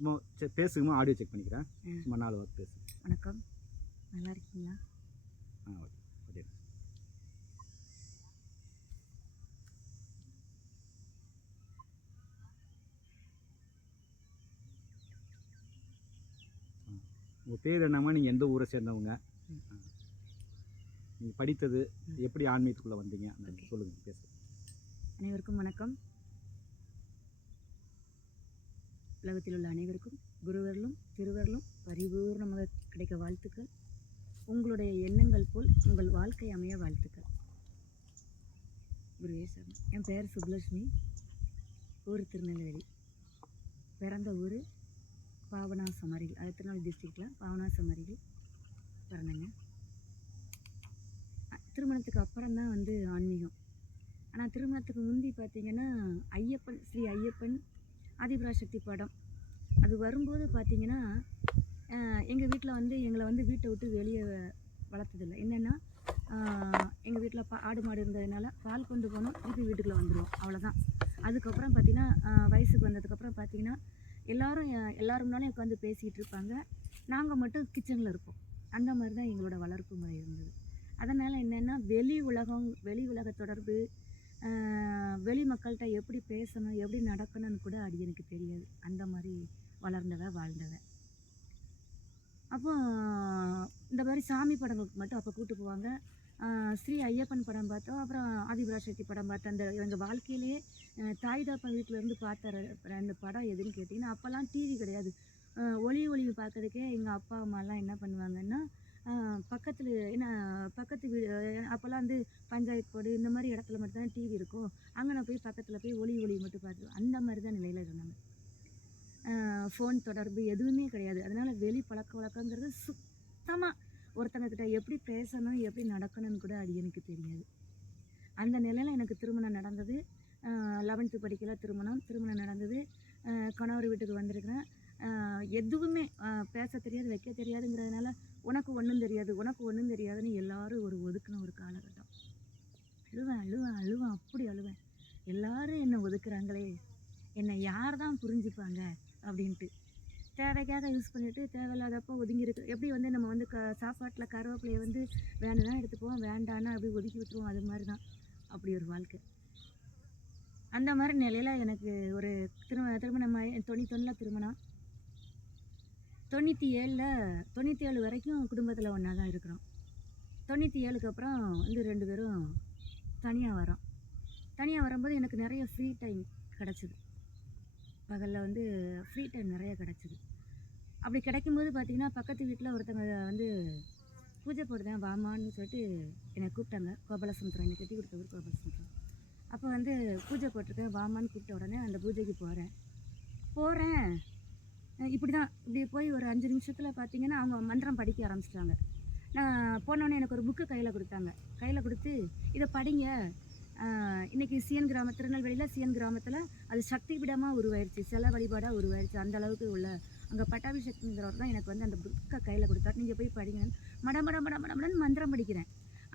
சும்மா பேசுங்கம்மா, audio check பண்ணிக்கிறேன். சும்மா 4 வார்த்தை பேசு. வணக்கம், நல்லா இருக்கீங்களா? ஓகே. அப்படியே உங்கள் பேர் என்னம்மா? நீங்கள் எந்த ஊரை சேர்ந்தவங்க? நீங்கள் படித்தது எப்படி, ஆன்மீகத்துக்குள்ளே வந்தீங்க, அந்த சொல்லுங்கள், பேசு. அனைவருக்கும் வணக்கம். உலகத்தில் உள்ள அனைவருக்கும் குருவர்களும் திருவர்களும் பரிபூர்ணமாக கிடைக்க வாழ்த்துக்கள். உங்களுடைய எண்ணங்கள் போல் உங்கள் வாழ்க்கை அமைய வாழ்த்துக்கள். குருவே சரணம். என் பெயர் சுப்லட்சுமி, ஊர் திருநெல்வேலி, பிறந்த ஊர் பாபநாசம் அருகில், அது திருநெல்வேலி டிஸ்ட்ரிக்டில் பாபநாசம் அருகில் பிறந்தேங்க. திருமணத்துக்கு அப்புறம் தான் வந்து ஆன்மீகம். ஆனால் திருமணத்துக்கு முந்தி பார்த்திங்கன்னா ஐயப்பன், ஸ்ரீ ஐயப்பன் ஆதிபராசக்தி படம் அது வரும்போது பார்த்திங்கன்னா எங்கள் வீட்டில் வந்து எங்களை வந்து வீட்டை விட்டு வெளியே வளர்த்ததில்லை. என்னென்னா எங்கள் வீட்டில் ஆடு மாடு இருந்ததுனால பால் கொண்டு போனோம், திருப்பி வீட்டுக்குள்ளே வந்துடுவோம், அவ்வளோதான். அதுக்கப்புறம் பார்த்திங்கன்னா வயசுக்கு வந்ததுக்கப்புறம் பார்த்திங்கன்னா எல்லோரும் முன்னாலே உட்காந்து பேசிக்கிட்டு இருப்பாங்க, நாங்கள் மட்டும் கிச்சனில் இருப்போம். அந்த மாதிரி தான் எங்களோட வளர்ப்பு முறை இருந்தது. அதனால் என்னென்னா வெளி உலக தொடர்பு, வெளி மக்கள்கிட்ட எப்படி பேசணும், எப்படி நடக்கணும்னு கூட அது எனக்கு தெரியாது. அந்த மாதிரி வாழ்ந்தவ. அப்போ இந்த மாதிரி சாமி படங்களுக்கு மட்டும் அப்போ கூப்பிட்டு போவாங்க. ஸ்ரீ ஐயப்பன் படம் பார்த்தோம், அப்புறம் ஆதிபராசக்தி படம் பார்த்தோம். அந்த எங்கள் வாழ்க்கையிலேயே தாய் தாப்பா வீட்டிலேருந்து பார்த்த அந்த படம் எதுன்னு கேட்டிங்கன்னா, அப்போல்லாம் டிவி கிடையாது. ஒளி பார்க்கறதுக்கே எங்கள் அப்பா அம்மாலாம் என்ன பண்ணுவாங்கன்னா, பக்கத்து வீடு, அப்போல்லாம் வந்து பஞ்சாயத்து போர்டு இந்த மாதிரி இடத்துல மட்டும்தான் டிவி இருக்கும், அங்கே நான் போய் பக்கத்தில் போய் ஒளி மட்டும் பார்த்துருவோம். அந்த மாதிரி தான் நிலையில் இருந்தாங்க. ஃபோன் தொடர்பு எதுவுமே கிடையாது. அதனால் வெளி பழக்க வழக்கங்கிறது சுத்தமாக ஒருத்தங்கக்கிட்ட எப்படி பேசணும், எப்படி நடக்கணும்னு கூட அது எனக்கு தெரியாது. அந்த நிலையில் எனக்கு திருமணம் நடந்தது. 11th படிக்கல திருமணம் நடந்தது. கணவர் வீட்டுக்கு வந்திருக்கிறேன். எதுவுமே பேச தெரியாது, வைக்க தெரியாதுங்கிறதுனால உனக்கு ஒன்றும் தெரியாதுன்னு எல்லோரும் ஒதுக்குன ஒரு காலகட்டம். அழுவேன், அப்படி அழுவேன். எல்லோரும் என்னை ஒதுக்குறாங்களே, என்னை யார் தான் புரிஞ்சுப்பாங்க அப்படின்ட்டு தேவைக்காக யூஸ் பண்ணிவிட்டு தேவையில்லாதப்போ ஒதுங்கியிருக்கு. எப்படி வந்து நம்ம வந்து சாப்பாட்டில் கருவேப்பிலையை வந்து வேணும்னா எடுத்துப்போம், வேண்டான்னா அப்படி ஒதுக்கி விட்டுருவோம். அது மாதிரி தான் அப்படி ஒரு வாழ்க்கை. அந்த மாதிரி நிலையில் எனக்கு ஒரு திருமணம் 91 திருமணம். 97 வரைக்கும் குடும்பத்தில் ஒன்றா தான் இருக்கிறோம். 97க்கு அப்புறம் வந்து 2 பேரும் தனியாக வரும்போது எனக்கு நிறைய ஃப்ரீ டைம் கிடச்சிது. பகலில் வந்து ஃப்ரீ டைம் நிறைய கிடச்சிது. அப்படி கிடைக்கும்போது பார்த்திங்கன்னா பக்கத்து வீட்டில் ஒருத்தங்க வந்து பூஜை போடுதேன் வாமான்னு சொல்லிட்டு என்னை கூப்பிட்டாங்க. கோபாலசமுத்திரம், என்னை கட்டி கொடுத்தவர் கோபாலசமுத்திரம். அப்போ வந்து பூஜை போட்டிருக்கேன் வாமான்னு கூப்பிட்ட உடனே அந்த பூஜைக்கு போகிறேன். இப்படி போய் ஒரு 5 நிமிஷத்தில் பார்த்திங்கன்னா அவங்க மந்திரம் படிக்க ஆரம்பிச்சிட்டாங்க. நான் போனோடனே எனக்கு ஒரு புக்கு கையில் கொடுத்து இதை படிங்க. இன்றைக்கி திருநெல்வேலியில் சிஎன் கிராமத்தில் அது சக்தி பீடமாக உருவாயிருச்சு, சில வழிபாடாக உருவாயிருச்சு. அந்த அளவுக்கு உள்ள அங்கே பட்டாபிஷேகங்கிறவர் தான் எனக்கு வந்து அந்த புக்கை கையில் கொடுத்தாரு. நீங்கள் போய் படிங்கன்னு மடமடன்னு மந்திரம் படிக்கிறேன்.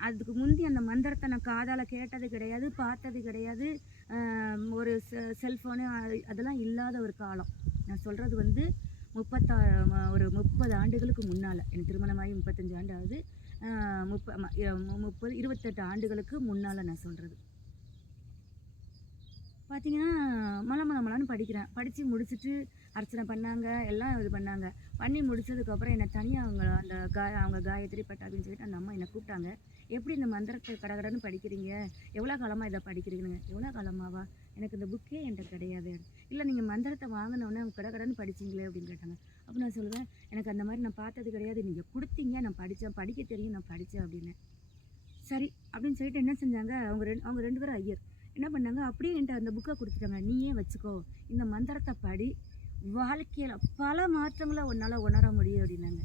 அதுக்கு முந்தி அந்த மந்திரத்தை நான் காதால் கேட்டது கிடையாது, பார்த்தது கிடையாது. ஒரு செல்ஃபோனு அதெல்லாம் இல்லாத ஒரு காலம். நான் சொல்கிறது வந்து 30 ஆண்டுகளுக்கு முன்னால். எனக்கு திருமணமாகி 35 ஆண்டு ஆகுது. 28 ஆண்டுகளுக்கு முன்னால் நான் சொல்கிறது. பார்த்திங்கன்னா மலமலன்னு படிக்கிறேன். படித்து முடிச்சுட்டு அர்ச்சனை பண்ணாங்க, எல்லாம் இது பண்ணி முடித்ததுக்கப்புறம் என்னை தனியாக அவங்க காயத்ரி பட்டாபின்னு சொல்லிட்டு அந்த அம்மா என்னை கூப்பிட்டாங்க. எப்படி இந்த மந்திரத்தை கடகடன்னு படிக்கிறீங்க, எவ்வளோ காலமாக இதை படிக்கிறீங்கன்னு. எவ்வளோ காலமாவா, எனக்கு இந்த புக்கே என்கிட்ட கிடையாது. இல்லை நீங்கள் மந்திரத்தை வாங்கினோன்னே கடகடன்னு படிச்சிங்களே அப்படின்னு கேட்டாங்க. அப்போ நான் சொல்லுவேன், எனக்கு அந்த மாதிரி நான் பார்த்தது கிடையாது, நீங்கள் கொடுத்தீங்க, நான் படித்தேன், படிக்க தெரியும், நான் படித்தேன் அப்படின்னு. சரி அப்படின்னு சொல்லிட்டு என்ன செஞ்சாங்க, அவங்க 2 பேரும் ஐயர் என்ன பண்ணாங்க, அப்படியே என்கிட்ட அந்த புக்கை கொடுத்துட்டாங்க. நீயே வச்சுக்கோ, இந்த மந்திரத்தை படி, வாழ்க்கையில் பல மாற்றங்களை உன்னால் உணர முடியும் அப்படின்னாங்க.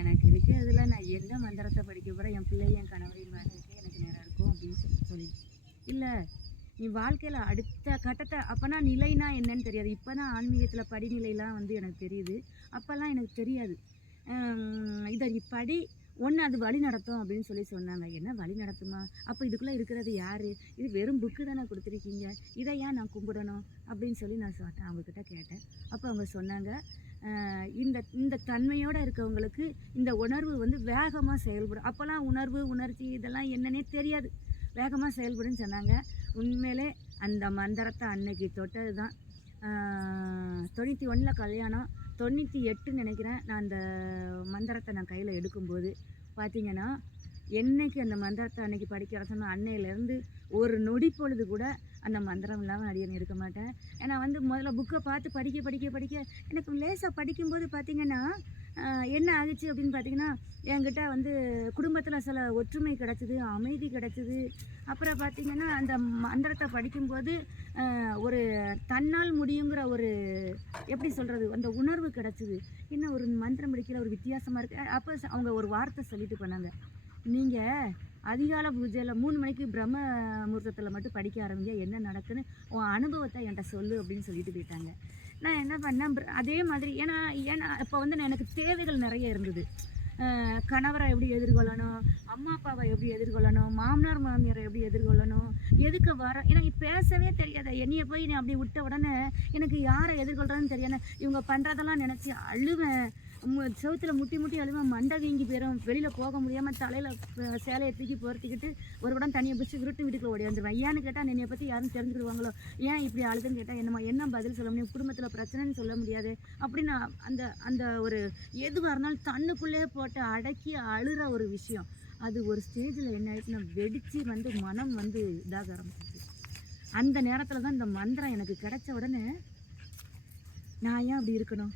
எனக்கு இருக்கிறதுல நான் எந்த மந்திரத்தை படிக்க போகிறேன், என் பிள்ளை என் கணவரின் வாழ்க்கைக்கே எனக்கு நேரம் இருக்கும் அப்படின்னு சொல்லி. இல்லை நீ வாழ்க்கையில் அடுத்த கட்டத்தை, அப்போனா நிலைனா என்னன்னு தெரியாது. இப்போ தான் ஆன்மீகத்தில் படிநிலைலாம் வந்து எனக்கு தெரியுது. அப்போல்லாம் எனக்கு தெரியாது. இதை நீ படி, ஒன்று அது வழி நடத்தும் அப்படின்னு சொல்லி சொன்னாங்க. என்ன வழி நடத்துமா, அப்போ இதுக்குள்ளே இருக்கிறது யார், இது வெறும் புக்கு தானே கொடுத்துருக்கீங்க, இதை ஏன் நான் கும்பிடணும் அப்படின்னு சொல்லி நான் அவங்கக்கிட்ட கேட்டேன். அப்போ அவங்க சொன்னாங்க, இந்த இந்த தன்மையோடு இருக்கவங்களுக்கு இந்த உணர்வு வந்து வேகமாக செயல்படும். அப்போல்லாம் உணர்வு உணர்ச்சி இதெல்லாம் என்னன்னே தெரியாது, வேகமாக செயல்படுன்னு சொன்னாங்க. உண்மையிலே அந்த மந்திரத்தை அன்னைக்கு தொட்டது தான். 91ல் கல்யாணம், 98 நினைக்கிறேன் நான் அந்த மந்திரத்தை நான் கையில் எடுக்கும்போது பார்த்தீங்கன்னா, என்னைக்கு அந்த மந்திரத்தை அன்னைக்கு படிக்க ஆரம்பிச்சோமோ அன்னையிலேருந்து ஒரு நொடி பொழுது கூட அந்த மந்திரம் இல்லாமல் அடியேன் இருக்க மாட்டேன். ஏன்னா வந்து முதல்ல புக்கை பார்த்து படிக்க எனக்கு லேசாக படிக்கும்போது பார்த்திங்கன்னா என்ன ஆகுச்சு அப்படின்னு பார்த்தீங்கன்னா, என்கிட்ட வந்து குடும்பத்தில் சில ஒற்றுமை கிடச்சிது, அமைதி கிடச்சிது. அப்புறம் பார்த்திங்கன்னா அந்த மந்திரத்தை படிக்கும்போது ஒரு தன்னால் முடியுங்கிற ஒரு எப்படி சொல்கிறது, அந்த உணர்வு கிடச்சிது. என்ன ஒரு மந்திரம் படிக்கிற ஒரு வித்தியாசமாக இருக்குது. அப்போ அவங்க ஒரு வார்த்தை சொல்லிட்டு போனாங்க, நீங்கள் அதிகாலை பூஜையில் 3 மணிக்கு பிரம்ம முகூர்த்தத்தில் மட்டும் படிக்க ஆரம்பிங்க, என்ன நடக்குன்னு உன் அனுபவத்தை என்கிட்ட சொல்லு அப்படின்னு சொல்லிட்டு போயிட்டாங்க. நான் என்ன பண்ணேன், அதே மாதிரி ஏன்னா இப்போ வந்து எனக்கு தேவைகள் நிறைய இருந்தது. கணவரை எப்படி எதிர்கொள்ளணும், அம்மா அப்பாவை எப்படி எதிர்கொள்ளணும், மாமனார் மாமியாரை எப்படி எதிர்கொள்ளணும், எதுக்கு வர ஏன்னா பேசவே தெரியாத என்னைய போய் நீ அப்படி விட்ட உடனே எனக்கு யாரை எதிர்கொள்கிறேன்னு தெரியாது. இவங்க பண்ணுறதெல்லாம் நினச்சி அழுவேன், செவுத்தில் முட்டி அழுவேன், மண்டை வீங்கி போயிடும், வெளியில் போக முடியாமல் தலையில் சேலையை தூக்கி போர்த்திக்கிட்டு ஒரு உடனே தனியை பிடிச்சி விருட்டு வீட்டுக்குள்ள ஓடி வந்துடுவேன். ஏன்னு கேட்டால் என்னைய பற்றி யாரும் தெரிஞ்சுக்கிடுவாங்களோ, ஏன் இப்படி அழுதுன்னு கேட்டால் என்ன பதில் சொல்ல முடியும், குடும்பத்தில் பிரச்சனைன்னு சொல்ல முடியாது அப்படின்னு அந்த அந்த ஒரு எதுவாக இருந்தாலும் தன்னுக்குள்ளே போட்டு அடக்கி அழுகிற ஒரு விஷயம். அது ஒரு ஸ்டேஜில் என்ன ஆயிடுச்சுன்னா வெடித்து வந்து மனம் வந்து இதாக ஆரம்பிச்சிச்சு. அந்த நேரத்தில் தான் இந்த மந்திரம் எனக்கு கிடைச்ச உடனே நான் ஏன் அப்படி இருக்கணும்,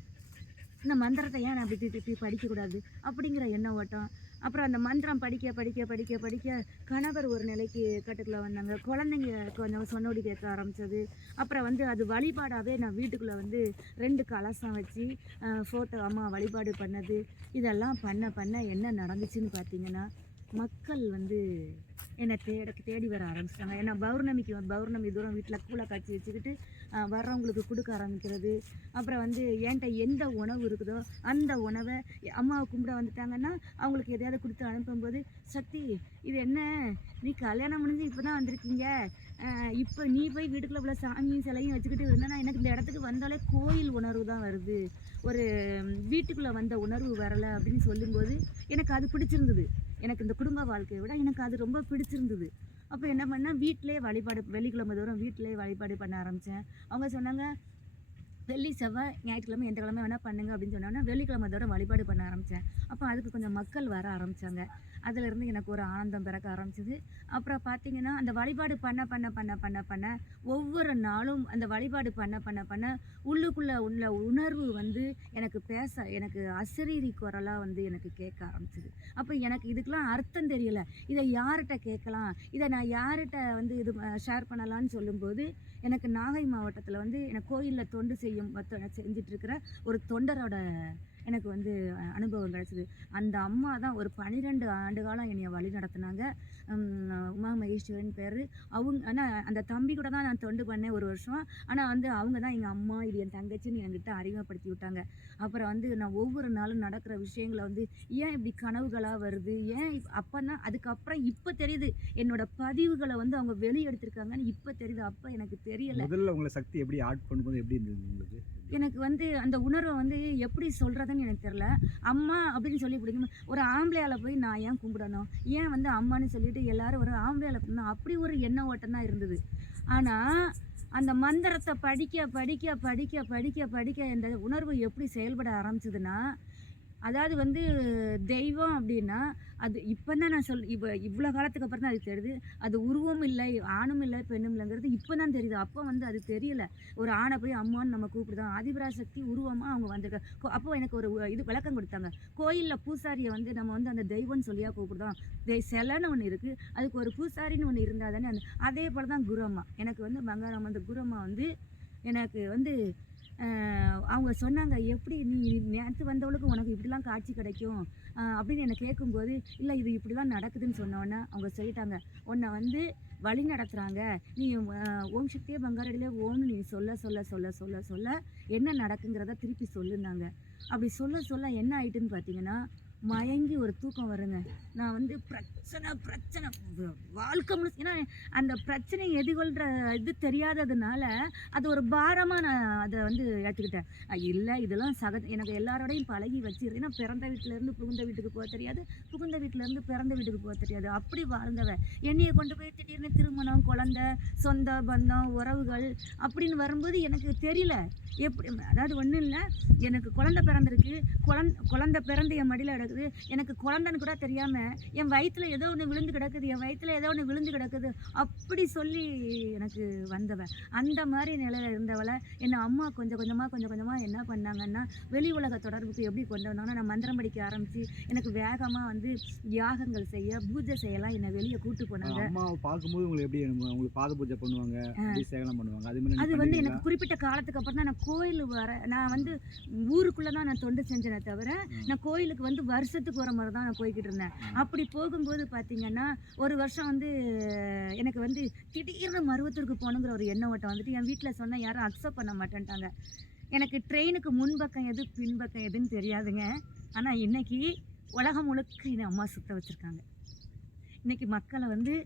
இந்த மந்திரத்தை ஏன் நான் அப்படி படிக்கக்கூடாது அப்படிங்கிற எண்ணம் ஓட்டம். அப்புறம் அந்த மந்திரம் படிக்க கணவர் ஒரு நிலைக்கு கட்டுக்குள்ளே வந்தாங்க, குழந்தைங்க கொஞ்சம் சொன்னோடி கேட்க ஆரம்பித்தது. அப்புறம் வந்து அது வழிபாடாகவே நான் வீட்டுக்குள்ளே வந்து 2 கலசம் வச்சு ஃபோட்டோ அம்மா வழிபாடு பண்ணது. இதெல்லாம் பண்ண என்ன நடந்துச்சுன்னு பார்த்தீங்கன்னா, மக்கள் வந்து என்னை தேடி வர ஆரம்பிச்சிட்டாங்க. ஏன்னா பௌர்ணமி தூரம் வீட்டில் கூலை காய்ச்சி வச்சுக்கிட்டு வர்றவங்களுக்கு கொடுக்க ஆரம்பிக்கிறது. அப்புறம் வந்து என்கிட்ட எந்த உணவு இருக்குதோ அந்த உணவை அம்மாவை கும்பிட வந்துட்டாங்கன்னா அவங்களுக்கு எதையாவது கொடுத்து அனுப்பும்போது, சக்தி இது என்ன, நீ கல்யாணம் முடிஞ்சு இப்போ தான் வந்திருக்கீங்க, இப்போ நீ போய் வீட்டுக்குள்ளே உள்ள சாமியும் சிலையும் வச்சுக்கிட்டு இருந்தேன்னா எனக்கு இந்த இடத்துக்கு வந்தாலே கோயில் உணர்வு தான் வருது, ஒரு வீட்டுக்குள்ளே வந்த உணர்வு வரலை அப்படின்னு சொல்லும்போது எனக்கு அது பிடிச்சிருந்தது. எனக்கு இந்த குடும்ப வாழ்க்கையை விட எனக்கு அது ரொம்ப பிடிச்சிருந்தது. அப்போ என்ன பண்ணால் வீட்டிலே வழிபாடு, வெள்ளிக்கிழமை தோறும் வீட்டிலே வழிபாடு பண்ண ஆரம்பித்தேன். அவங்க சொன்னாங்க, வெள்ளி செவ்வாய் ஞாயிற்றுக்கிழமை எந்த கிழமை வேணால் பண்ணுங்க அப்படின்னு சொன்னோன்னா வெள்ளிக்கிழமை தோறும் வழிபாடு பண்ண ஆரம்பித்தேன். அப்போ அதுக்கு கொஞ்சம் மக்கள் வர ஆரம்பித்தாங்க. அதிலிருந்து எனக்கு ஒரு ஆனந்தம் பிறக்க ஆரம்பிச்சிது. அப்புறம் பார்த்திங்கன்னா அந்த வழிபாடு பண்ண ஒவ்வொரு நாளும் அந்த வழிபாடு பண்ண உள்ளுக்குள்ளே உள்ள உணர்வு வந்து எனக்கு அசரீரி குரலாக வந்து எனக்கு கேட்க ஆரம்பிச்சிது. அப்போ எனக்கு இதுக்கெலாம் அர்த்தம் தெரியலை, இதை யார்கிட்ட கேட்கலாம், இதை நான் யார்கிட்ட வந்து இது ஷேர் பண்ணலான்னு சொல்லும்போது எனக்கு நாகை மாவட்டத்தில் வந்து எனக்கு கோயிலில் தொண்டு செஞ்சிட்ருக்கிற ஒரு தொண்டரோட எனக்கு வந்து அனுபவம் கிடச்சிது. அந்த அம்மா தான் ஒரு 12 ஆண்டு காலம் என்னை வழி நடத்தினாங்க. உமா மகேஸ்வரன் பேர் அவங்க. ஆனால் அந்த தம்பி கூட தான் நான் தொண்டு பண்ணேன் 1 வருஷம். ஆனால் வந்து அவங்க தான் எங்கள் அம்மா, இது என் தங்கச்சின்னு என்கிட்ட அறிமுகப்படுத்தி விட்டாங்க. அப்புறம் வந்து நான் ஒவ்வொரு நாளும் நடக்கிற விஷயங்களை வந்து ஏன் இப்படி கனவுகளாக வருது, ஏன் அப்போ தான் அதுக்கப்புறம் இப்போ தெரியுது என்னோட பதிவுகளை வந்து அவங்க வெளியெடுத்திருக்காங்கன்னு இப்போ தெரியுது. அப்போ எனக்கு தெரியலை. முதல்ல உங்களை சக்தி எப்படி ஆட் பண்ணும்போது எப்படி இருந்தது உங்களுக்கு? எனக்கு வந்து அந்த உணர்வை வந்து எப்படி சொல்கிறதுன்னு எனக்கு தெரில. அம்மா அப்படின்னு சொல்லி பிடிக்கும், ஒரு ஆம்பளையால் போய் நான் ஏன் கும்பிடணும், ஏன் வந்து அம்மானு சொல்லிட்டு எல்லாரும் ஒரு ஆம்பளையால் கும்பிடணும், அப்படி ஒரு எண்ண ஓட்டம் தான் இருந்தது. ஆனால் அந்த மந்திரத்தை படிக்க இந்த உணர்வு எப்படி செயல்பட ஆரம்பிச்சதுன்னா, அதாவது வந்து தெய்வம் அப்படின்னா அது இப்போ தான் நான் இவ்வளோ காலத்துக்கு அப்புறம் தான் அது தெரியுது. அது உருவம் இல்லை, ஆணும் இல்லை, பெண்ணும் இல்லைங்கிறது இப்போ தான் தெரியுது. அப்போ வந்து அது தெரியலை. ஒரு ஆணை போய் அம்மான்னு நம்ம கூப்பிடுதோம், ஆதிபராசக்தி உருவமாக அவங்க வந்திருக்காங்க. அப்போ எனக்கு ஒரு இது விளக்கம் கொடுத்தாங்க. கோயிலில் பூசாரியை வந்து நம்ம வந்து அந்த தெய்வம்னு சொல்லியா கூப்பிடுதோம், சிலைன்னு ஒன்று இருக்குது, அதுக்கு ஒரு பூசாரின்னு ஒன்று இருந்தால் தானே அதே போல் தான் குரு அம்மா. எனக்கு வந்து பங்காரம் அந்த குரு அம்மா வந்து எனக்கு வந்து அவங்க சொன்னாங்க, எப்படி நீ நேற்று வந்தவளுக்கு உனக்கு இப்படிலாம் காட்சி கிடைக்கும் அப்படின்னு என்னை கேட்கும்போது, இல்லை இது இப்படிலாம் நடக்குதுன்னு சொன்னோன்னே அவங்க சொல்லிட்டாங்க, உன்னை வந்து வழி நடத்துகிறாங்க, நீ ஓம் சக்தியே பங்காரடியிலே ஓம்னு நீ சொல்ல என்ன நடக்குங்கிறத திருப்பி சொல்லுனாங்க. அப்படி சொல்ல என்ன ஆயிட்டுன்னு பார்த்தீங்கன்னா, மயங்கி ஒரு தூக்கம் வருங்க. நான் வந்து பிரச்சனை பிரச்சனை வாழ்க்கை முழுசு ஏன்னா அந்த பிரச்சனையை எதிர்கொள்கிற இது தெரியாததுனால அது ஒரு பாரமாக நான் அதை வந்து ஏற்றுக்கிட்டேன். இல்லை இதெல்லாம் எனக்கு எல்லாரோடையும் பழகி வச்சிருந்தேன். ஏன்னா பிறந்த வீட்டிலேருந்து புகுந்த வீட்டுக்கு போக தெரியாது, புகுந்த வீட்டிலேருந்து பிறந்த வீட்டுக்கு போக தெரியாது. அப்படி வாழ்ந்தவன் என்னையை கொண்டு போய் திடீர்னு திருமணம், குழந்தை, சொந்த பந்தம், உறவுகள் அப்படின்னு வரும்போது எனக்கு தெரியல எப்படி. அதாவது ஒன்றும் இல்லை, எனக்கு குழந்தை பிறந்திருக்கு, குழந்தை பிறந்து என் மடியில் கிடக்குது, எனக்கு குழந்தைன்னு கூட தெரியாமல் என் வயிற்றில் ஏதோ ஒன்று விழுந்து கிடக்குது, என் வயிற்றில் ஏதோ ஒன்று விழுந்து கிடக்குது அப்படி சொல்லி எனக்கு வந்தவன். அந்த மாதிரி நிலையில் இருந்தவளை என்னை அம்மா கொஞ்சம் கொஞ்சமாக என்ன பண்ணாங்கன்னா, வெளி உலக தொடர்புக்கு எப்படி கொண்டு வந்தாங்கன்னா, நான் மந்திரம் படிக்க ஆரம்பித்து எனக்கு வேகமாக வந்து யாகங்கள் செய்ய, பூஜை செய்யலாம் என்னை வெளியே கூட்டு போனாங்க. அம்மாவை பார்க்கும்போது உங்களுக்கு எப்படி உங்களுக்கு பாத பூஜை பண்ணுவாங்க, சேகலம் பண்ணுவாங்க, அது வந்து எனக்கு குறிப்பிட்ட காலத்துக்கு அப்புறம் தான் நான் கோயில் நான் வந்து ஊருக்குள்ளே தான் நான் தொண்டு செஞ்சேனே தவிர நான் கோயிலுக்கு வந்து வருஷத்துக்கு ஒரு முறை தான் நான் போய்கிட்டு இருந்தேன். அப்படி போகும்போது பார்த்தீங்கன்னா ஒரு வருஷம் வந்து எனக்கு வந்து திடீர்னு மருவத்தூருக்கு போகணுங்கிற ஒரு எண்ணம் ஓட்டம் வந்துட்டு என் வீட்டில் சொன்னால் யாரும் அக்செப்ட் பண்ண மாட்டேன்ட்டாங்க. எனக்கு ட்ரெயினுக்கு முன்பக்கம் எது பின்பக்கம் எதுன்னு தெரியாதுங்க. ஆனால் இன்னைக்கு உலகம் முழுக்க என் அம்மா சுத்த வச்சுருக்காங்க. இன்றைக்கி மக்களை வந்து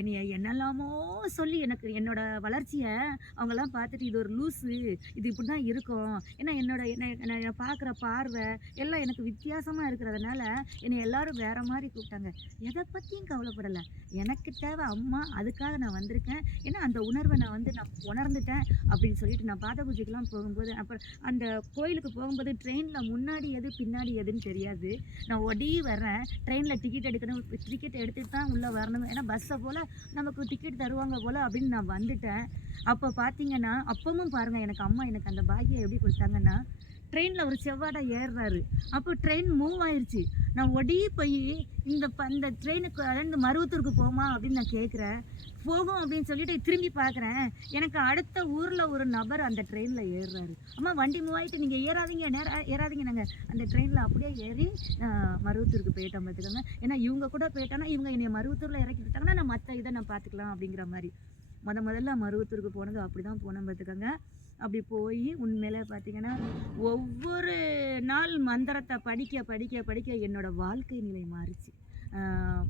என்னைய என்னெல்லாமோ சொல்லி எனக்கு என்னோட வளர்ச்சியை அவங்கெல்லாம் பார்த்துட்டு இது ஒரு லூஸு, இது இப்படி தான் இருக்கும். ஏன்னா என்னை பார்க்குற பார்வை எல்லாம் எனக்கு வித்தியாசமாக இருக்கிறதுனால என்னை எல்லோரும் வேறு மாதிரி கூப்பிட்டாங்க. எதை பற்றியும் கவலைப்படலை, எனக்கு தேவை அம்மா, அதுக்காக நான் வந்திருக்கேன். ஏன்னா அந்த உணர்வை நான் உணர்ந்துட்டேன் அப்படின்னு சொல்லிட்டு நான் பாத பூஜைக்கெலாம் போகும்போது அப்புறம் அந்த கோயிலுக்கு போகும்போது ட்ரெயினில் முன்னாடி எது பின்னாடி எதுன்னு தெரியாது. நான் ஒடி வர்றேன், ட்ரெயினில் டிக்கெட் எடுக்கணும், டிக்கெட் எடுத்துகிட்டு தான் உள்ளே வரணும், ஏன்னா பஸ்ஸை போல் நமக்கு டிக்கெட் தருவாங்க போல் அப்படின்னு நான் வந்துட்டேன். அப்போ பார்த்தீங்கன்னா அப்பவும் பாருங்கள் எனக்கு அம்மா எனக்கு அந்த பாக்கியம் எப்படி கொடுத்தாங்கன்னா, ட்ரெயினில் ஒரு செவ்வாடை ஏறுறாரு, அப்போ ட்ரெயின் மூவ் ஆயிடுச்சு. நான் ஒடி போய் இந்த ட்ரெயினுக்கு அதாவது மருவத்தூருக்கு போமா அப்படின்னு நான் கேட்குறேன். போகும் அப்படின்னு சொல்லிட்டு திரும்பி பார்க்குறேன், எனக்கு அடுத்த ஊரில் ஒரு நபர் அந்த ட்ரெயினில் ஏறுறாரு. அம்மா வண்டி மூவ் ஆகிட்டு நீங்கள் ஏறாதீங்க ஏறாதீங்க. நாங்கள் அந்த ட்ரெயினில் அப்படியே ஏறி மருவத்தூருக்கு போயிட்டோம் பார்த்துக்கோங்க. ஏன்னா இவங்க கூட போயிட்டோன்னா இவங்க என்னை மருவத்தூரில் இறக்கி விட்டாங்கன்னா நான் மற்ற இதை நான் பார்த்துக்கலாம் அப்படிங்கிற மாதிரி. முதல்ல மருவத்தூருக்கு போனது அப்படி தான் போனோம் பார்த்துக்கோங்க. அப்படி போய் உண்மையிலே பார்த்தீங்கன்னா ஒவ்வொரு நாள் மந்திரத்தை படிக்க என்னோடய வாழ்க்கை நிலை மாறிச்சு.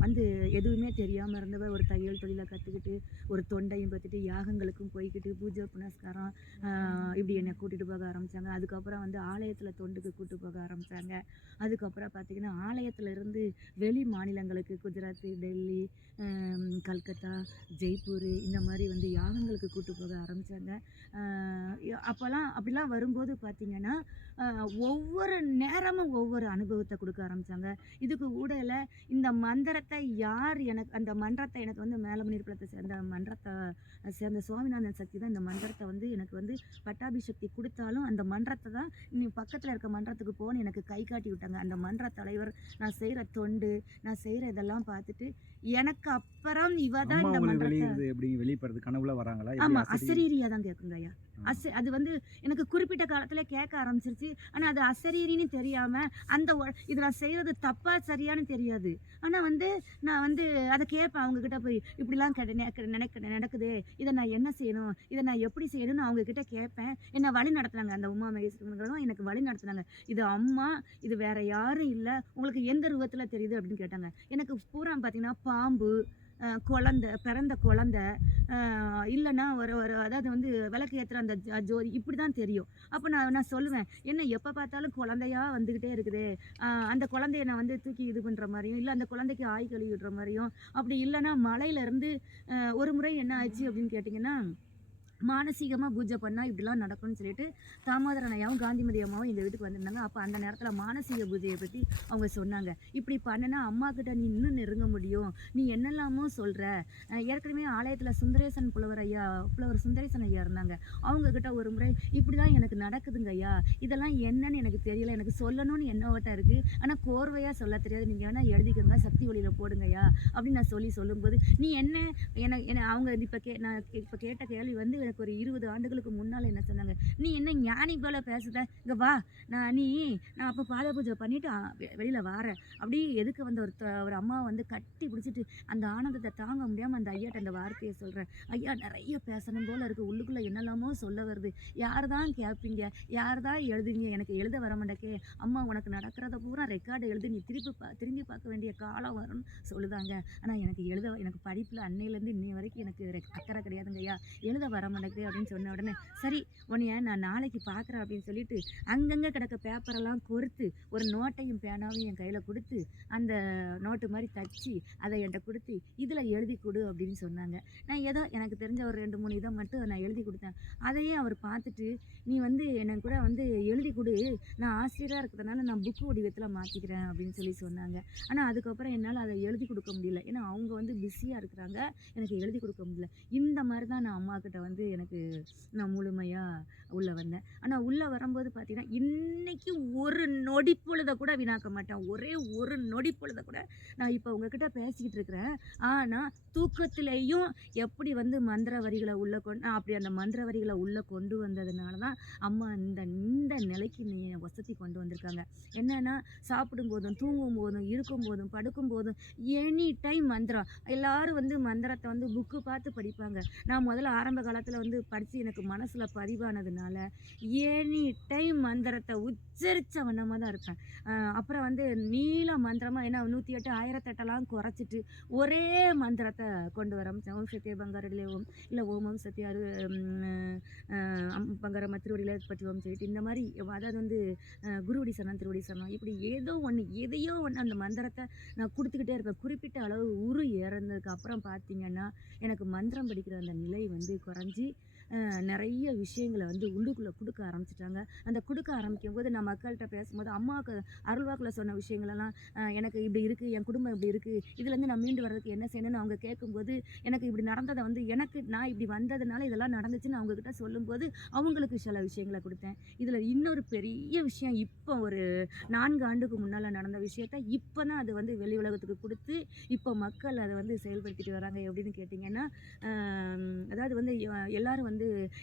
வந்து எதுவுமே தெரியாமல் இருந்தவ ஒரு தையல் தொழிலை கற்றுக்கிட்டு ஒரு தொண்டையும் பார்த்துட்டு யாகங்களுக்கும் போய்கிட்டு பூஜை புனஸ்காரம் இப்படி என்னை கூட்டிகிட்டு போக ஆரம்பித்தாங்க. அதுக்கப்புறம் வந்து ஆலயத்தில் தொண்டுக்கு கூப்பிட்டு போக ஆரம்பித்தாங்க. அதுக்கப்புறம் பார்த்திங்கன்னா ஆலயத்திலேருந்து வெளி மாநிலங்களுக்கு குஜராத், டெல்லி, கல்கத்தா, ஜெய்ப்பூர் இந்த மாதிரி வந்து யாகங்களுக்கு கூப்பிட்டு போக ஆரம்பித்தாங்க. அப்படிலாம் வரும்போது பார்த்திங்கன்னா ஒவ்வொரு நேரமும் ஒவ்வொரு அனுபவத்தை கொடுக்க ஆரம்பித்தாங்க. இதுக்கு ஊடையில் இந்த மந்திரத்தை அந்த மன்றத்தை எனக்கு வந்து மேலமணி குலத்தை சேர்ந்த மன்றத்தை சேர்ந்த சுவாமிநாதன் சக்தி தான் இந்த மந்திரத்தை வந்து எனக்கு வந்து பட்டாபிஷக்தி கொடுத்தாலும் அந்த மன்றத்தை தான் நீ பக்கத்தில் இருக்க மன்றத்துக்கு போன்னு எனக்கு கை காட்டி விட்டாங்க. அந்த மன்ற தலைவர் நான் செய்கிற தொண்டு, நான் செய்கிற இதெல்லாம் பார்த்துட்டு எனக்கு அப்புறம் இவ தான் இந்த மன்றத்தை எப்படி வெளிப்படுறது கனவுல வராங்களா? ஆமாம், அசரீரியா தான் கேட்குங்க ஐயா. அது வந்து எனக்கு குறிப்பிட்ட காலத்தில் கேட்க ஆரம்பிச்சிருச்சு. ஆனால் அது அசரீரின்னு தெரியாமல் இது நான் செய்கிறது தப்பா சரியானு தெரியாது. ஆனால் வந்து நான் வந்து அதை கேட்பேன் அவங்கக்கிட்ட போய், இப்படிலாம் நடக்குது, இதை நான் என்ன செய்யணும், இதை நான் எப்படி செய்யணும்னு அவங்கக்கிட்ட கேட்பேன். என்னை வழி நடத்துனாங்க. அந்த உமா மகேஸ்வரன் எனக்கு வழி நடத்துனாங்க. இது அம்மா, இது வேறு யாரும் இல்லை, உங்களுக்கு எந்த ரூபத்தில் தெரியுது அப்படின்னு கேட்டாங்க. எனக்கு பூரா பார்த்தீங்கன்னா பாம்பு, பிறந்த குழந்தை, இல்லைன்னா அதாவது வந்து விளக்கு ஏற்றுற அந்த ஜோதி இப்படி தான் தெரியும். அப்போ நான் சொல்லுவேன், என்ன எப்போ பார்த்தாலும் குழந்தையா வந்துக்கிட்டே இருக்குது, அந்த குழந்தைய நான் வந்து தூக்கி இது பண்ணுற மாதிரியும், இல்லை அந்த குழந்தைக்கு ஆய் கழுவி விடுற மாதிரியும், அப்படி இல்லைன்னா மலையிலேருந்து ஒரு முறை என்ன ஆச்சு அப்படின்னு கேட்டிங்கன்னா, மானசீகமாக பூஜை பண்ணால் இப்படிலாம் நடக்கும்னு சொல்லிட்டு தாமோதரன் ஐயாவும் காந்திமதி அம்மாவும் எங்கள் வீட்டுக்கு வந்திருந்தாங்க. அப்போ அந்த நேரத்தில் மானசீக பூஜையை பற்றி அவங்க சொன்னாங்க. இப்படி பண்ணினா அம்மா கிட்ட நீ இன்னும் நெருங்க முடியும், நீ என்னெல்லாமோ சொல்கிற. ஏற்கனவே ஆலயத்தில் புலவர் சுந்தரேசன் ஐயா இருந்தாங்க. அவங்கக்கிட்ட ஒரு முறை இப்படி தான் எனக்கு நடக்குதுங்க ஐயா, இதெல்லாம் என்னன்னு எனக்கு தெரியல, எனக்கு சொல்லணும்னு எண்ணோட்டம் இருக்குது, ஆனால் கோர்வையாக சொல்ல தெரியாது, நீங்கள் வேணால் எழுதிக்கோங்க, சக்தி ஒளியில் போடுங்கய்யா அப்படின்னு நான் சொல்லும்போது, நீ என்ன அவங்க நான் இப்போ கேட்ட கேள்வி வந்து எனக்கு ஒரு 20 ஆண்டுகளுக்கு முன்னால் என்ன சொன்னாங்க, நீ என்ன ஞானி போல பேசுத, இங்கே வா, நான் அப்போ பாத பூஜை பண்ணிட்டு வெளியில் வாரேன். அப்படியே எதுக்கு வந்த ஒரு அம்மா வந்து கட்டி பிடிச்சிட்டு அந்த ஆனந்தத்தை தாங்க முடியாமல் அந்த ஐயாட்ட அந்த வார்த்தையை சொல்கிறேன். ஐயா, நிறைய பேசணும் போல இருக்குது, உள்ளுக்குள்ளே என்னெல்லாமோ சொல்ல வருது, யார் தான் கேட்பீங்க, யார் தான் எழுதுவீங்க, எனக்கு எழுத வர மாட்டேக்கே. அம்மா, உனக்கு நடக்கிறத பூரா ரெக்கார்டு எழுதி நீ திரும்பி பார்க்க வேண்டிய காலம் வரும்னு சொல்லுதாங்க. ஆனால் எனக்கு படிப்பில் அன்னையிலேருந்து இன்னை வரைக்கும் எனக்கு அக்கறை கிடையாதுங்க ஐயா, எழுத வர மாட்டேங்குது அப்படின்னு சொன்ன உடனே, சரி உன்னைய நான் நாளைக்கு பார்க்குறேன் அப்படின்னு சொல்லிட்டு அங்கங்கே கிடக்க பேப்பரெல்லாம் பொறுத்து ஒரு நோட்டையும் பேனாவையும் என் கையில் கொடுத்து அந்த நோட்டு மாதிரி தச்சு அதை என்கிட்ட கொடுத்து இதில் எழுதி கொடு அப்படின்னு சொன்னாங்க. நான் ஏதோ எனக்கு தெரிஞ்ச ஒரு 2-3 இதை மட்டும் நான் எழுதி கொடுத்தேன். அதையே அவர் பார்த்துட்டு, நீ வந்து எனக்கு கூட வந்து எழுதி கொடு, நான் ஆசிரியராக இருக்கிறதுனால நான் புக்கு வடிவத்தில் மாற்றிக்கிறேன் அப்படின்னு சொல்லி சொன்னாங்க. ஆனால் அதுக்கப்புறம் என்னால் அதை எழுதி கொடுக்க முடியல. ஏன்னா அவங்க வந்து பிஸியாக இருக்கிறாங்க, எனக்கு எழுதி கொடுக்க முடியல. இந்த மாதிரி தான் நான் அம்மாக்கிட்ட வந்து நான் முழுமையாக உள்ளே வந்தேன். ஆனால் உள்ளே வரும்போது பார்த்தீங்கன்னா, இன்றைக்கி ஒரு நொடி பொழுதை கூட வீணாக்க மாட்டேன். ஒரே ஒரு நொடி பொழுதை கூட நான் இப்போ உங்ககிட்ட பேசிக்கிட்டு இருக்கிறேன். ஆனால் தூக்கத்திலேயும் எப்படி வந்து மந்திர வரிகளை அப்படி அந்த மந்திர வரிகளை உள்ளே கொண்டு வந்ததுனால தான் அம்மா இந்த நிலைக்கு நீ வசதி கொண்டு வந்திருக்காங்க. என்னென்னா, சாப்பிடும் போதும், தூங்கும் போதும், இருக்கும் போதும், படுக்கும் போதும் எனி டைம் மந்திரம். எல்லாரும் வந்து மந்திரத்தை வந்து புக்கு பார்த்து படிப்பாங்க. நான் முதல்ல ஆரம்ப காலத்தில் வந்து படித்து எனக்கு மனசில் பதிவானதுனால எனி டைம் மந்திரத்தை உச்சரித்த வண்ணமாக தான் இருப்பேன். அப்புறம் வந்து நீல மந்திரமாக, ஏன்னா 108 1008 குறைச்சிட்டு ஒரே மந்திரத்தை கொண்டு வரோம். ஓம் சத்திய பங்காரடிலே ஓம், இல்லை ஓம் சத்திய பங்கார திருவடியில பற்றி ஓம் சொல்லிட்டு இந்த மாதிரி, அதாவது வந்து குருவடி சரணம், திருவடி சரணம், இப்படி எதையோ ஒன்று அந்த மந்திரத்தை நான் கொடுத்துக்கிட்டே இருப்பேன். குறிப்பிட்ட அளவு ஏறந்ததுக்கு அப்புறம் பார்த்தீங்கன்னா, எனக்கு மந்திரம் படிக்கிற அந்த நிலை வந்து குறைஞ்சி நிறைய விஷயங்களை வந்து உள்ளுக்குள்ளே கொடுக்க ஆரம்பிச்சிட்டாங்க. அந்த கொடுக்க ஆரம்பிக்கும் போது நான் மக்கள்கிட்ட பேசும்போது அம்மாவுக்கு அருள்வாக்கில் சொன்ன விஷயங்களெல்லாம், எனக்கு இப்படி இருக்குது, என் குடும்பம் இப்படி இருக்குது, இதுலேருந்து நான் மீண்டு வர்றதுக்கு என்ன செய்யணும்னு அவங்க கேட்கும்போது, எனக்கு இப்படி நடந்ததை வந்து நான் இப்படி வந்ததுனால இதெல்லாம் நடந்துச்சுன்னு அவங்கக்கிட்ட சொல்லும்போது அவங்களுக்கு சில விஷயங்களை கொடுத்தேன். இதில் இன்னொரு பெரிய விஷயம், இப்போ ஒரு 4 ஆண்டுக்கு முன்னால் நடந்த விஷயத்த இப்போ தான் அது வந்து வெளி உலகத்துக்கு கொடுத்து இப்போ மக்கள் அதை வந்து செயல்படுத்திட்டு வராங்க. எப்படின்னு கேட்டிங்கன்னா, அதாவது வந்து எல்லோரும் வந்து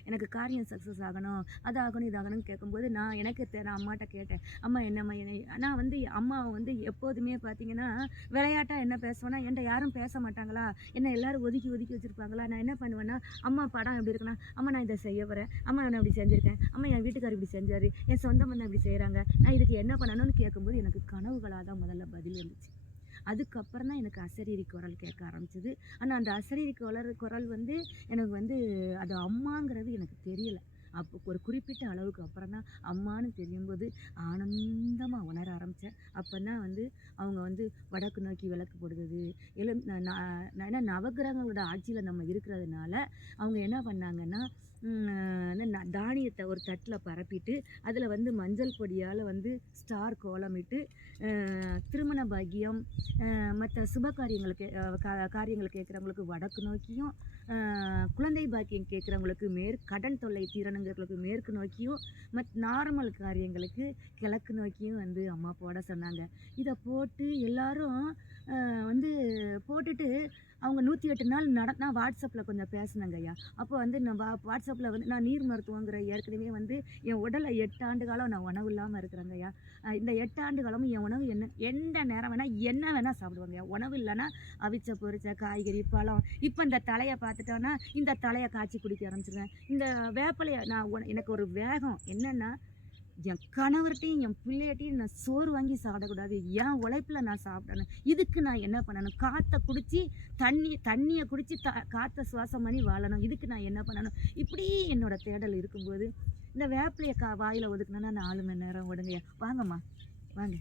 எனக்கு காரியம் சக்ஸஸ் ஆகணும், அதாகணும், இதாகணும்னு கேட்கும்போது நான் அம்மாட்ட கேட்டேன். அம்மா, என்னம்மா ஆனால் வந்து அம்மாவை வந்து எப்போதுமே பார்த்தீங்கன்னா விளையாட்டாக என்ன பேசுவேன்னா, என்கிட்ட யாரும் பேச மாட்டாங்களா, என்ன எல்லோரும் ஒதுக்கி வச்சுருப்பாங்களா, நான் என்ன பண்ணுவேன்னா, அம்மா படம் எப்படி இருக்குன்னா, அம்மா நான் இதை செய்ய போகிறேன், அம்மா நான் இப்படி செஞ்சுருக்கேன், அம்மா என் வீட்டுக்காரர் இப்படி செஞ்சார், என் சொந்த மண்ணை இப்படி செய்கிறாங்க, நான் இதுக்கு என்ன பண்ணணும்னு கேட்கும்போது எனக்கு கனவுகளாக தான் முதல்ல பதில் இருந்துச்சு. அதுக்கப்புறம் தான் எனக்கு அசரீரி குரல் கேட்க ஆரம்பிச்சிது. ஆனால் அந்த அசரீரி குரல் வந்து எனக்கு வந்து அது அம்மாங்கிறது எனக்கு தெரியலை. அப்போ ஒரு குறிப்பிட்ட அளவுக்கு அப்புறம் தான் அம்மானு தெரியும்போது ஆனந்தமாக உணர ஆரம்பித்தேன். அப்போ தான் வந்து அவங்க வந்து வடக்கு நோக்கி விளக்கு போடுறது, ஏன்னா நவகிரகங்களோட ஆட்சியில் நம்ம இருக்கிறதுனால அவங்க என்ன பண்ணாங்கன்னா, தானியத்தை ஒரு தட்டில் பரப்பிட்டு அதில் வந்து மஞ்சள் பொடியால் வந்து ஸ்டார் கோலமிட்டு திருமண பாக்கியம் மற்ற சுப காரியங்களுக்கு காரியங்கள் கேட்குறவங்களுக்கு வடக்கு நோக்கியும், குழந்தை பாக்கியம் கேட்குறவங்களுக்கு கடன் தொல்லை தீரணுங்கிறவங்களுக்கு மேற்கு நோக்கியும், நார்மல் காரியங்களுக்கு கிழக்கு நோக்கியும் வந்து அம்மா போட சொன்னாங்க. இதை போட்டு எல்லாரும் வந்து போட்டுட்டு அவங்க 108 நாள் நான் வாட்ஸ்அப்பில் கொஞ்சம் பேசினேங்க ஐயா. அப்போ வந்து நான் வாட்ஸ்அப்பில் வந்து நான் நீர் மருத்துவங்கிற ஏற்கனவே வந்து என் உடலை 8 ஆண்டு காலம் நான் உணவு இல்லாமல் இருக்கிறேங்க ஐயா. இந்த 8 ஆண்டு காலமும் என் உணவு எந்த நேரம் வேணால் என்ன வேணால் சாப்பிடுவாங்க ஐயா. உணவு இல்லைன்னா அவிச்ச பொரிச்ச காய்கறி, பழம். இப்போ இந்த தலையை பார்த்துட்டோன்னா இந்த தலையை காய்ச்சி குடிக்க ஆரம்பிச்சிருவேன். இந்த வேப்பலையை எனக்கு ஒரு வேகம் என்னென்னா, என் கணவர்கிட்டையும் என் பிள்ளைகிட்டையும் நான் சோறு வாங்கி சாப்பிடக்கூடாது, என் உழைப்பில் நான் சாப்பிடணும். இதுக்கு நான் என்ன பண்ணணும்? காற்றை குடித்து தண்ணியை குடித்து காற்றை சுவாசம் பண்ணி வாழணும். இதுக்கு நான் என்ன பண்ணணும்? இப்படி என்னோடய தேடல் இருக்கும்போது இந்த வேப்பிலையை வாயில் ஒதுக்குனா 4 மணி நேரம் ஓடுங்கய்யா. வாங்கம்மா வாங்க.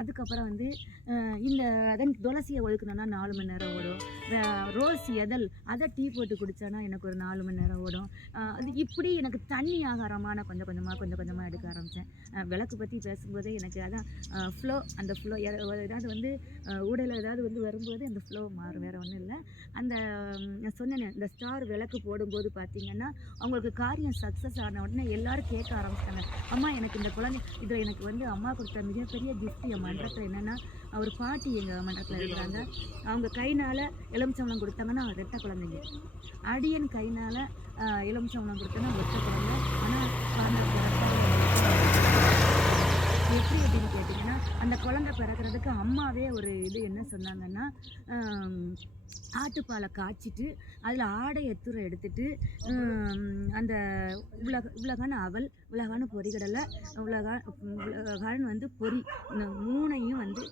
அதுக்கப்புறம் வந்து அதன் துளசியை ஒதுக்கணுன்னா 4 மணி நேரம் ஓடும். ரோஸ் எதல் அதை டீ போட்டு குடித்தானா எனக்கு ஒரு 4 மணி நேரம் ஓடும். அது இப்படி எனக்கு தண்ணி ஆகாரமாக கொஞ்சம் கொஞ்சமாக எடுக்க ஆரம்பித்தேன். விளக்கு பற்றி பேசும்போதே எனக்கு அதான் ஃப்ளோ, அந்த ஃப்ளோ ஏதாவது வந்து ஊடையில் ஏதாவது வந்து வரும்போது அந்த ஃப்ளோ மாறும், வேறு ஒன்றும் இல்லை. அந்த நான் சொன்னேன், இந்த ஸ்டார் விளக்கு போடும்போது பார்த்திங்கன்னா அவங்களுக்கு காரியம் சக்ஸஸ் ஆன உடனே எல்லோரும் கேட்க ஆரம்பிச்சிட்டாங்க, அம்மா எனக்கு இந்த குழந்தை இதில் எனக்கு வந்து அம்மா கொடுத்த மிகப்பெரிய gift என் மன்றத்தில் என்னென்னா, ஒரு பாட்டி எங்கள் மன்றத்தில் இருக்கிறாங்க. அவங்க கைனால் எலுமிச்சம்பழம் கொடுத்தாங்கன்னா ரெட்டை குழந்தைங்க. அடியன் கைனால் எலுமிச்சம்பழம் கொடுத்தேன்னா ஒற்றை குழந்தை. ஆனால் குழந்தை எப்படி அப்படின்னு கேட்டிங்கன்னா, அந்த குழந்தை பிறக்கிறதுக்கு அம்மாவே ஒரு இது என்ன சொன்னாங்கன்னா, ஆட்டுப்பாலை காய்ச்சிட்டு அதில் ஆடைய தூர எடுத்துட்டு அந்த உலகான அவல், உலகான பொரிகடலை, உலகான் வந்து பொரி, இந்த மூணையும் வந்து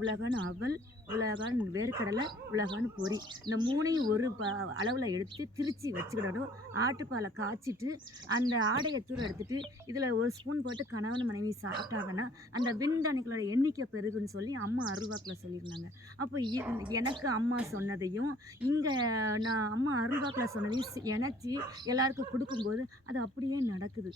உலகான அவல், உலகான் வேர்க்கடலை, உலகான் பொரி, இந்த மூணையும் ஒரு அளவில் எடுத்து திரிச்சு வச்சுக்கிடணும். ஆட்டுப்பாலை காய்ச்சிட்டு அந்த ஆடையை தூர எடுத்துட்டு இதில் ஒரு ஸ்பூன் போட்டு கணவன் மனைவி சாப்பிட்டாங்கன்னா அந்த விந்தணுக்களோட எண்ணிக்கை பெருகுன்னு சொல்லி அம்மா அருள்வாக்கில் சொல்லியிருந்தாங்க. அப்போ எனக்கு அம்மா சொன்னதையும் இங்கே நான் அம்மா அருள்வாக்கில் சொன்னதையும் இணைச்சி எல்லாருக்கும் கொடுக்கும்போது அது அப்படியே நடக்குது.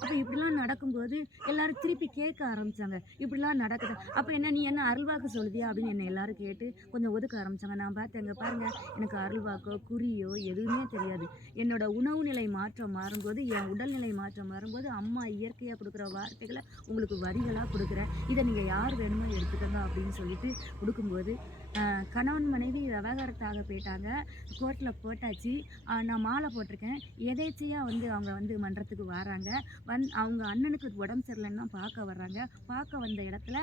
அப்போ இப்படிலாம் நடக்கும்போது எல்லாரும் திருப்பி கேட்க ஆரம்பித்தாங்க, இப்படிலாம் நடக்குது, அப்போ என்ன நீ என்ன அருள்வாக்கு சொல்லுதியா அப்படின்னு என்னை எல்லாரும் கேட்டு கொஞ்சம் ஒதுக்க ஆரம்பித்தாங்க. நான் பார்த்தேங்க பாருங்கள், எனக்கு அருள்வாக்கோ குறியோ எதுவுமே தெரியாது. என்னோட உணவு நிலை மாற்றம் மாறும்போது, என் உடல்நிலை மாற்றம் மாறும்போது அம்மா இயற்கையாக கொடுக்குற வார்த்தைகளை உங்களுக்கு வரிகளாக கொடுக்குறேன், இதை நீங்கள் யார் வேணுமோ எடுத்துக்கோங்க அப்படின்னு சொல்லிட்டு கொடுக்கும்போது கணவன் மனைவி விவகாரத்தாக போயிட்டாங்க. கோர்ட்டில் போட்டாச்சு. நான் மாலை போட்டிருக்கேன். எதேச்சையாக வந்து அவங்க வந்து மன்றத்துக்கு வராங்க. அவங்க அண்ணனுக்கு உடம்பு சரியில்லைன்னு தான் பார்க்க வர்றாங்க. பார்க்க வந்த இடத்துல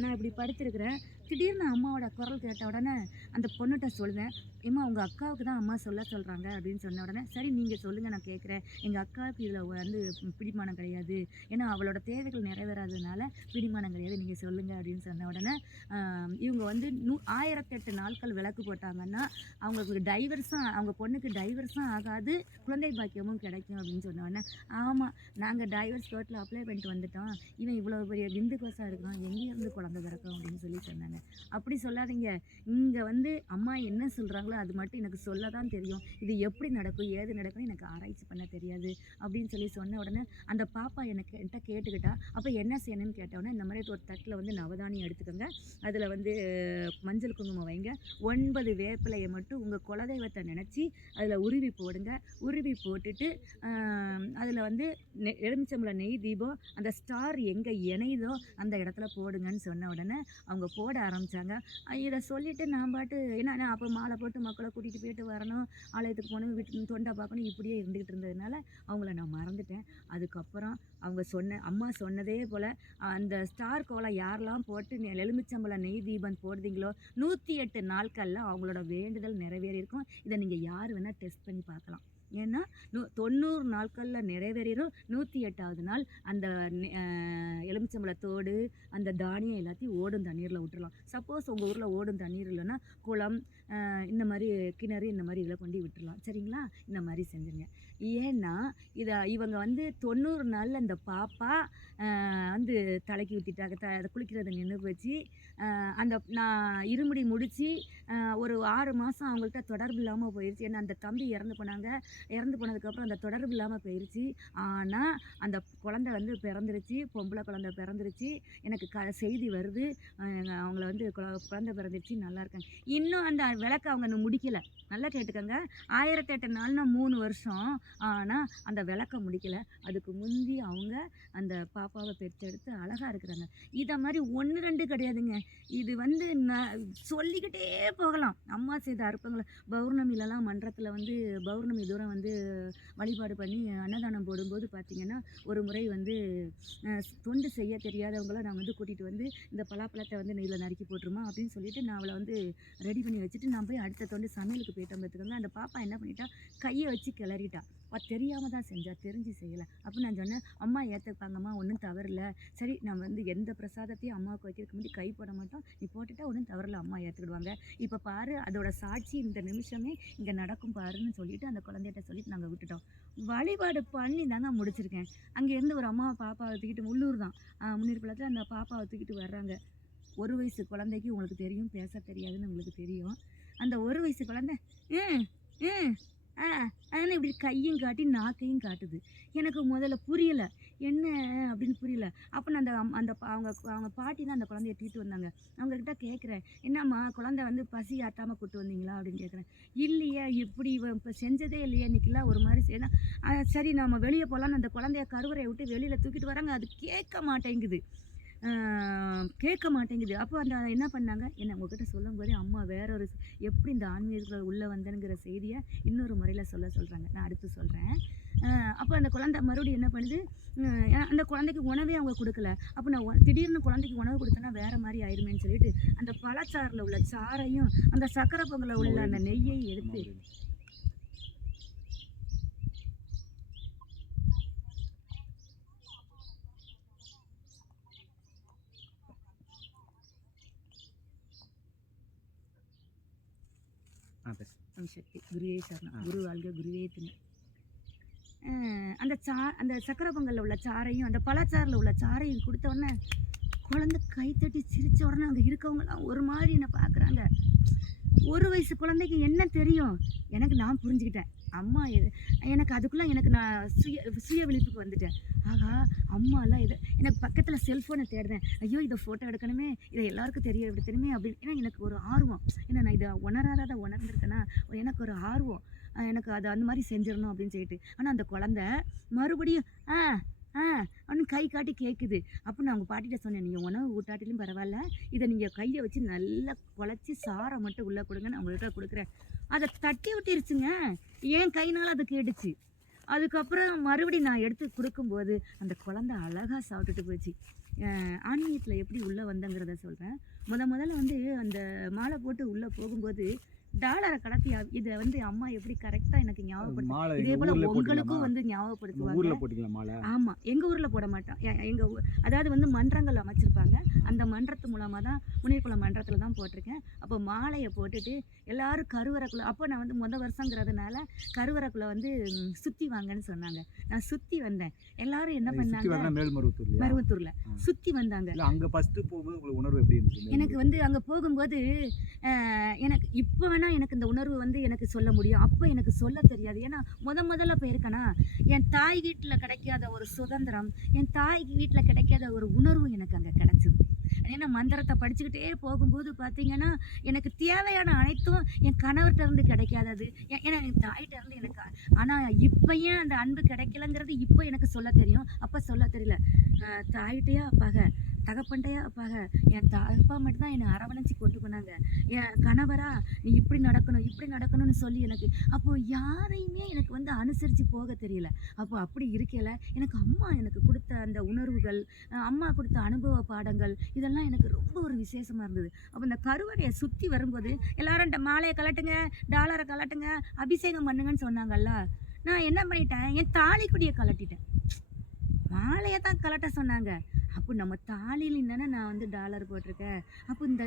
நான் இப்படி படுத்திருக்கிறேன். திடீர்னு அம்மாவோட குரல் கேட்ட உடனே அந்த பொண்ணுகிட்ட சொல்லுவேன், ஏம்மா உங்கள் அக்காவுக்கு தான் அம்மா சொல்கிறாங்க அப்படின்னு சொன்ன உடனே, சரி நீங்கள் சொல்லுங்கள் நான் கேட்குறேன், எங்கள் அக்காவுக்கு இதில் வந்து பிடிமானம் கிடையாது, ஏன்னா அவளோட தேவைகள் நிறைவேறாததுனால பிடிமானம் கிடையாது, நீங்கள் சொல்லுங்கள் அப்படின்னு சொன்ன உடனே இவங்க வந்து 1008 நாட்கள் விளக்கு போட்டாங்கன்னா அவங்களுக்கு டைவர்ஸும், அவங்க பொண்ணுக்கு டைவர்ஸும் ஆகாது, குழந்தை பாக்கியமும் கிடைக்கும் அப்படின்னு சொன்ன உடனே, ஆமாம் நாங்கள் டைவர்ஸ் கோர்ட்டில் அப்ளை பண்ணிட்டு வந்துட்டோம், இவன் இவ்வளோ பெரிய விந்து கோசாக இருக்கிறான், எங்கேருந்து குழந்தை பிறக்கும் அப்படின்னு சொல்லி சொன்னாங்க. அப்படி சொல்லாதீங்க, இங்கே வந்து அம்மா என்ன சொல்கிறாங்களோ அது மட்டும் எனக்கு சொல்ல தான் தெரியும், இது எப்படி நடக்கும் ஏது நடக்கும்னு எனக்கு ஆராய்ச்சி பண்ண தெரியாது அப்படின்னு சொல்லி சொன்ன உடனே அந்த பாப்பா என்கிட்ட கேட்டுக்கிட்டா. அப்போ என்ன செய்யணும்னு கேட்டவுடனே, இந்த மாதிரி ஒரு தட்டில் வந்து நவதானியம் எடுத்துக்கோங்க, அதில் வந்து மஞ்சள் குங்குமம் வைங்க, 9 வேப்பிலையை மட்டும் உங்கள் குலதெய்வத்தை நினச்சி அதில் உருவி போடுங்க. உருவி போட்டுட்டு அதில் வந்து எலுமிச்சம்பழம் நெய் தீபம் அந்த ஸ்டார் எங்கே இணையுதோ அந்த இடத்துல போடுங்கன்னு சொன்ன உடனே அவங்க போட ஆரம்பித்தாங்க. இதை சொல்லிவிட்டு நான் பாட்டு என்ன அப்போ மாலை போட்டு மக்களை கூட்டிகிட்டு போயிட்டு வரணும், ஆலயத்துக்கு போகணும், வீட்டு தொண்டை பார்க்கணும், இப்படியே இருந்துக்கிட்டு இருந்ததுனால அவங்கள நான் மறந்துட்டேன். அதுக்கப்புறம் அவங்க அம்மா சொன்னதே போல் அந்த ஸ்டார் கோலம் யாரெல்லாம் போட்டு எலுமிச்சம்பழம் நெய் தீபம் போடுறீங்களோ 108 நாட்களில் அவங்களோட வேண்டுதல் நிறைவேறியிருக்கும். இதை நீங்கள் யார் வேணால் டெஸ்ட் பண்ணி பார்க்கலாம். ஏன்னா 90 நாட்களில் நிறைவேறிடும். 108வது நாள் அந்த எலுமிச்சம்பழத்தோடு அந்த தானியம் எல்லாத்தையும் ஓடும் தண்ணீரில் விட்டுறலாம். சப்போஸ் உங்கள் ஊரில் ஓடும் தண்ணீர் இல்லைன்னா குளம், இந்த மாதிரி கிணறு, இந்த மாதிரி இதில் கொண்டு விட்டுறலாம். சரிங்களா? இந்த மாதிரி செஞ்சுருங்க. ஏன்னா இவங்க வந்து 90 நாளில் இந்த பாப்பா வந்து தலைக்கு ஊற்றிட்டாங்க, குளிக்கிறத நின்று போச்சு. அந்த நான் இருமுடி முடித்து ஒரு 6 மாதம் அவங்கள்ட்ட தொடர்பு இல்லாமல் போயிடுச்சு. ஏன்னா அந்த தம்பி இறந்து போனதுக்கப்புறம் அந்த தொடர்பு இல்லாமல் போயிடுச்சு. ஆனால் அந்த குழந்தை வந்து பிறந்துருச்சு, பொம்பளை குழந்தை பிறந்துருச்சு. எனக்கு செய்தி வருது, அவங்கள வந்து குழந்தை பிறந்துருச்சு, நல்லா இருக்காங்க. இன்னும் அந்த விளக்கை அவங்க இன்னும் முடிக்கலை. நல்லா கேட்டுக்கோங்க, 1008 நாள்னா 3 வருஷம். ஆனால் அந்த விளக்க முடிக்கலை. அதுக்கு முந்தி அவங்க அந்த பாப்பாவை பெற்றெடுத்து அழகாக இருக்கிறாங்க. இதை மாதிரி 1 2 கிடையாதுங்க. இது வந்து சொல்லிக்கிட்டே போகலாம். அம்மா செய்த அற்புதங்களை பௌர்ணமிலலாம் மன்றத்தில் வந்து பௌர்ணமி தூரம் வந்து வழிபாடு பண்ணி அன்னதானம் போடும்போது பார்த்திங்கன்னா, ஒரு முறை வந்து தொண்டு செய்ய தெரியாதவங்கள நான் வந்து கூட்டிகிட்டு வந்து இந்த பலாப்பழத்தை வந்து இதில் நறுக்கி போட்டுருமா அப்படின்னு சொல்லிட்டு நான் அவளை வந்து ரெடி பண்ணி வச்சுட்டு நான் போய் அடுத்த தொண்டு சமையலுக்கு போயிட்டோம் பார்த்துக்கோங்க. அந்த பாப்பா என்ன பண்ணிட்டா, கையை வச்சு கிளறிட்டா. தெரியாமல் தான் செஞ்சா, தெரிஞ்சு செய்யலை. அப்போ நான் சொன்னேன், அம்மா ஏற்றுப்பாங்கம்மா, ஒன்றும் தவறில்லை, சரி நம்ம வந்து எந்த பிரசாதத்தையும் அம்மாவுக்கு வைக்கிறதுக்கு முன்னாடி கை போட மாட்டோம், நீ போட்டுட்டா ஒன்றும் தவறில்லை, அம்மா ஏற்றுக்கிடுவாங்க. இப்போ பாரு அதோட சாட்சி இந்த நிமிஷமே இங்கே நடக்கும் பாருன்னு சொல்லிட்டு அந்த குழந்தைகிட்ட சொல்லிட்டு நாங்கள் விட்டுட்டோம். வழிபாடு பண்ணி தாங்க முடிச்சிருக்கேன். அங்கேருந்து ஒரு அம்மா பாப்பாவை தூக்கிட்டு, உள்ளூர் தான், முன்னீர்பள்ளத்தில், அந்த பாப்பாவை தூக்கிட்டு வர்றாங்க. 1 வயசு குழந்தைக்கு உங்களுக்கு தெரியும் பேச தெரியாதுன்னு உங்களுக்கு தெரியும். அந்த 1 வயசு குழந்தை ஆ அதனால இப்படி கையும் காட்டி நாக்கையும் காட்டுது. எனக்கு முதல்ல புரியல. என்ன அப்படின்னு புரியல. அப்ப நான் அவங்க அவங்க பாட்டி தான் அந்த குழந்தைய தூக்கிட்டு வந்தாங்க. அவங்ககிட்ட கேட்குறேன், "என்னம்மா குழந்தை வந்து பசி ஆத்தாம கூட்டு வந்தீங்களா?" அப்படின்னு கேட்குறேன். "இல்லையே, இப்படி இவ இப்ப செஞ்சதே இல்லையே, இன்னைக்கெல்லாம் ஒரு மாரி செய்னா" சரி நம்ம வெளிய போலான்னு அந்த குழந்தைய கருவறைய விட்டு வெளியில தூக்கிட்டு வராங்க. அது கேட்க மாட்டேங்குது. ஆ கேட்க மாட்டேங்குது. அப்போ அந்த என்ன பண்ணாங்க, என்ன உங்ககிட்ட சொல்லும்போதே அம்மா வேற ஒரு எப்படி இந்த ஆன்மீகத்துல உள்ள வந்தேனுங்கிற செய்திய இன்னொரு முறையில சொல்றாங்க. நான் அடுத்து சொல்றேன். அ அப்போ அந்த குழந்தை மறுபடியும் என்ன பண்ணுது, அந்த குழந்தைக்கு உணவே அவங்க குடுக்கல. அப்போ நான் திடீர்னு குழந்தைக்கு உணவு குடுத்தேன்னா வேற மாரி ஆயிருமேன்னு சொல்லிட்டு, அந்த பழச்சாறுல உள்ள சாறையும், அந்த சர்க்கரை பொங்கல்ல அம்மா உள்ள ஒரே அந்த நிமிஷம். நெய்யையும் அம்மா எடுத்து ஒரே நிமிஷம். பேசுங்க. ஓம் சக்தி. குருவே சரணம். குரு வாழ்க, குருவே துணை. அ அந்த சர்க்கரை பொங்கல்ல உள்ள சாறையும், அந்த பழச்சாறுல உள்ள சாறையும் குடுத்த உடனே, குழந்தை கை தட்டி சிரிச்ச உடனே அங்க இருக்கவங்கலாம் ஒரு மாரி என்ன பார்க்குறாங்க. 1 வயசு குழந்தைக்கு என்ன தெரியும்? நான் புரிஞ்சுக்கிட்டேன். அம்மா எனக்கு அதுக்குள்ள நான் சுய விழிப்புக்கு வந்துட்டேன். ஆஹா! அம்மாலாம் எனக்கு பக்கத்துல செல்ஃபோன தேடுறேன். ஐயோ! இத ஃபோட்டோ எடுக்கணுமே! இத எல்லாருக்கும் தெரியப்படுத்தணுமே! அப்படின்னு ஏன்னா எனக்கு ஒரு ஆர்வம். ஏன்னா நான் இத உணராதத உணர்ந்திருக்கேனா, எனக்கு ஒரு ஆர்வம். எனக்கு அது அந்த மாரி செஞ்சிரணும் அப்படின்னு சொல்லிட்டு. ஆனா அந்த குழந்தை மறுபடியும் ஆ, ஆ அப்படின்னு கை காட்டி கேட்குது. அப்ப நான் அவங்க பாட்டிட்ட சொன்னேன், "நீங்க உணவு ஊட்டாட்டிலும் பரவால்ல. இத நீங்க கைய வச்சு நல்லா குழச்சி சார மட்டும் உள்ள குடுங்க. நான் உங்கள்ட்ட குடுக்குறேன்." அத தட்டி விட்டுருச்சுங்க. என் கையினால அது கேட்டுச்சு. அதுக்கப்புறம் மறுபடியும் நான் எடுத்து குடுக்கும்போது, அந்த குழந்தை அழகா சாப்பிட்டுட்டு போச்சு. ஆன்மீகத்தில எப்படி உள்ள வந்தேங்கிறத சொல்றேன். முதல்ல வந்து அந்த மாலை போட்டு உள்ள போகும்போது, டாலர கடத்தி இத வந்து அம்மா எப்படி கரெக்ட்டா எனக்கு ஞாபகப்படுத்து மாலை இதே எங்க போல ஊர்ல போட்டீங்களாம்மா? உங்களுக்கும் வந்து நம்ம ஞாபகப்படுத்துவாங்க. ஊர்ல போட்டீங்களா மாலை? ஆமா. எங்க ஊர்ல போட மாட்டோம். எங்க அதாவது வந்து மன்றங்கள் அமைச்சிருப்பாங்க. அந்த மன்றத்து மூலமா தான் முனியகுளம் மன்றத்தில தான் போட்டிருக்கேன். அப்போ மாலைய போட்டுட்டு எல்லாரும் கருவறைக்குள்ள அப்போ நான் வந்து வருஷங்கிறதுனால கருவறைக்குள்ள வந்து சுத்தி வாங்கன்னு சொன்னாங்க. நான் சுத்தி வந்தேன். எல்லாரும் என்ன சுத்தி பண்ணாங்க, வரனா மேல்மருவத்தூர்லயா? மருவத்தூர்ல ஆ. சுத்தி வந்தாங்க. இல்ல அங்க ஃபர்ஸ்ட்டு போகும்போது உங்களுக்கு உணர்வு எப்படி இருந்துச்சு? எனக்கு வந்து அங்க போகும்போது, எனக்கு இப்ப வேணா எனக்கு இந்த உணர்வு வந்து எனக்கு சொல்ல முடியும். அப்ப எனக்கு சொல்ல தெரியாது. ஏன்னா முதல்ல போயிருக்கேனா, என் தாய் வீட்ல கிடைக்காத ஒரு சுதந்திரம், என் தாய் வீட்ல கிடைக்காத ஒரு உணர்வு எனக்கு அங்க கிடைச்சது. ஏன்னா மந்திரத்த படிச்சுக்கிட்டே போகும்போது பார்த்தீங்கன்னா, எனக்கு தேவையான அனைத்தும் என் கணவர்ட்ட இருந்து கிடைக்காதது. ஏன்னா என் தாயிட்ட இருந்து எனக்கு ஆனா இப்ப ஏன் அந்த அன்பு கிடைக்கலங்கிறது இப்ப எனக்கு சொல்ல தெரியும். அப்ப சொல்ல தெரியல. தாயிட்டயா பகை, தகப்பன்ட்டயா பகை. என் அப்பா மட்டும் தான் என்னை அரவணைச்சு கொண்டு போனாங்க. என் கணவரா, "நீ இப்படி நடக்கணும், இப்படி நடக்கணும்னு" சொல்லி எனக்கு அப்போ யாரையுமே எனக்கு வந்து அனுசரிச்சு போக தெரியல. அப்போ அப்படி இருக்கையில, எனக்கு அம்மா எனக்கு குடுத்த அந்த உணர்வுகள், அம்மா குடுத்த அனுபவ பாடங்கள், இதெல்லாம் எனக்கு ரொம்ப ஒரு விசேஷமா இருந்தது. அப்போ இந்த கருவறைய சுத்தி வரும்போது, எல்லாரும் மாலைய கழட்டுங்க, டாலர கழட்டுங்க, அபிஷேகம் பண்ணுங்கன்னு சொன்னாங்கல்ல. நான் என்ன பண்ணிட்டேன், என் தாலி கொடிய கழட்டிட்டேன். மாலைய தான் கழட்ட சொன்னாங்க. அப்போ நம்ம தாலியில தானே நான் வந்து டாலர் போட்டிருக்கேன். அப்போ இந்த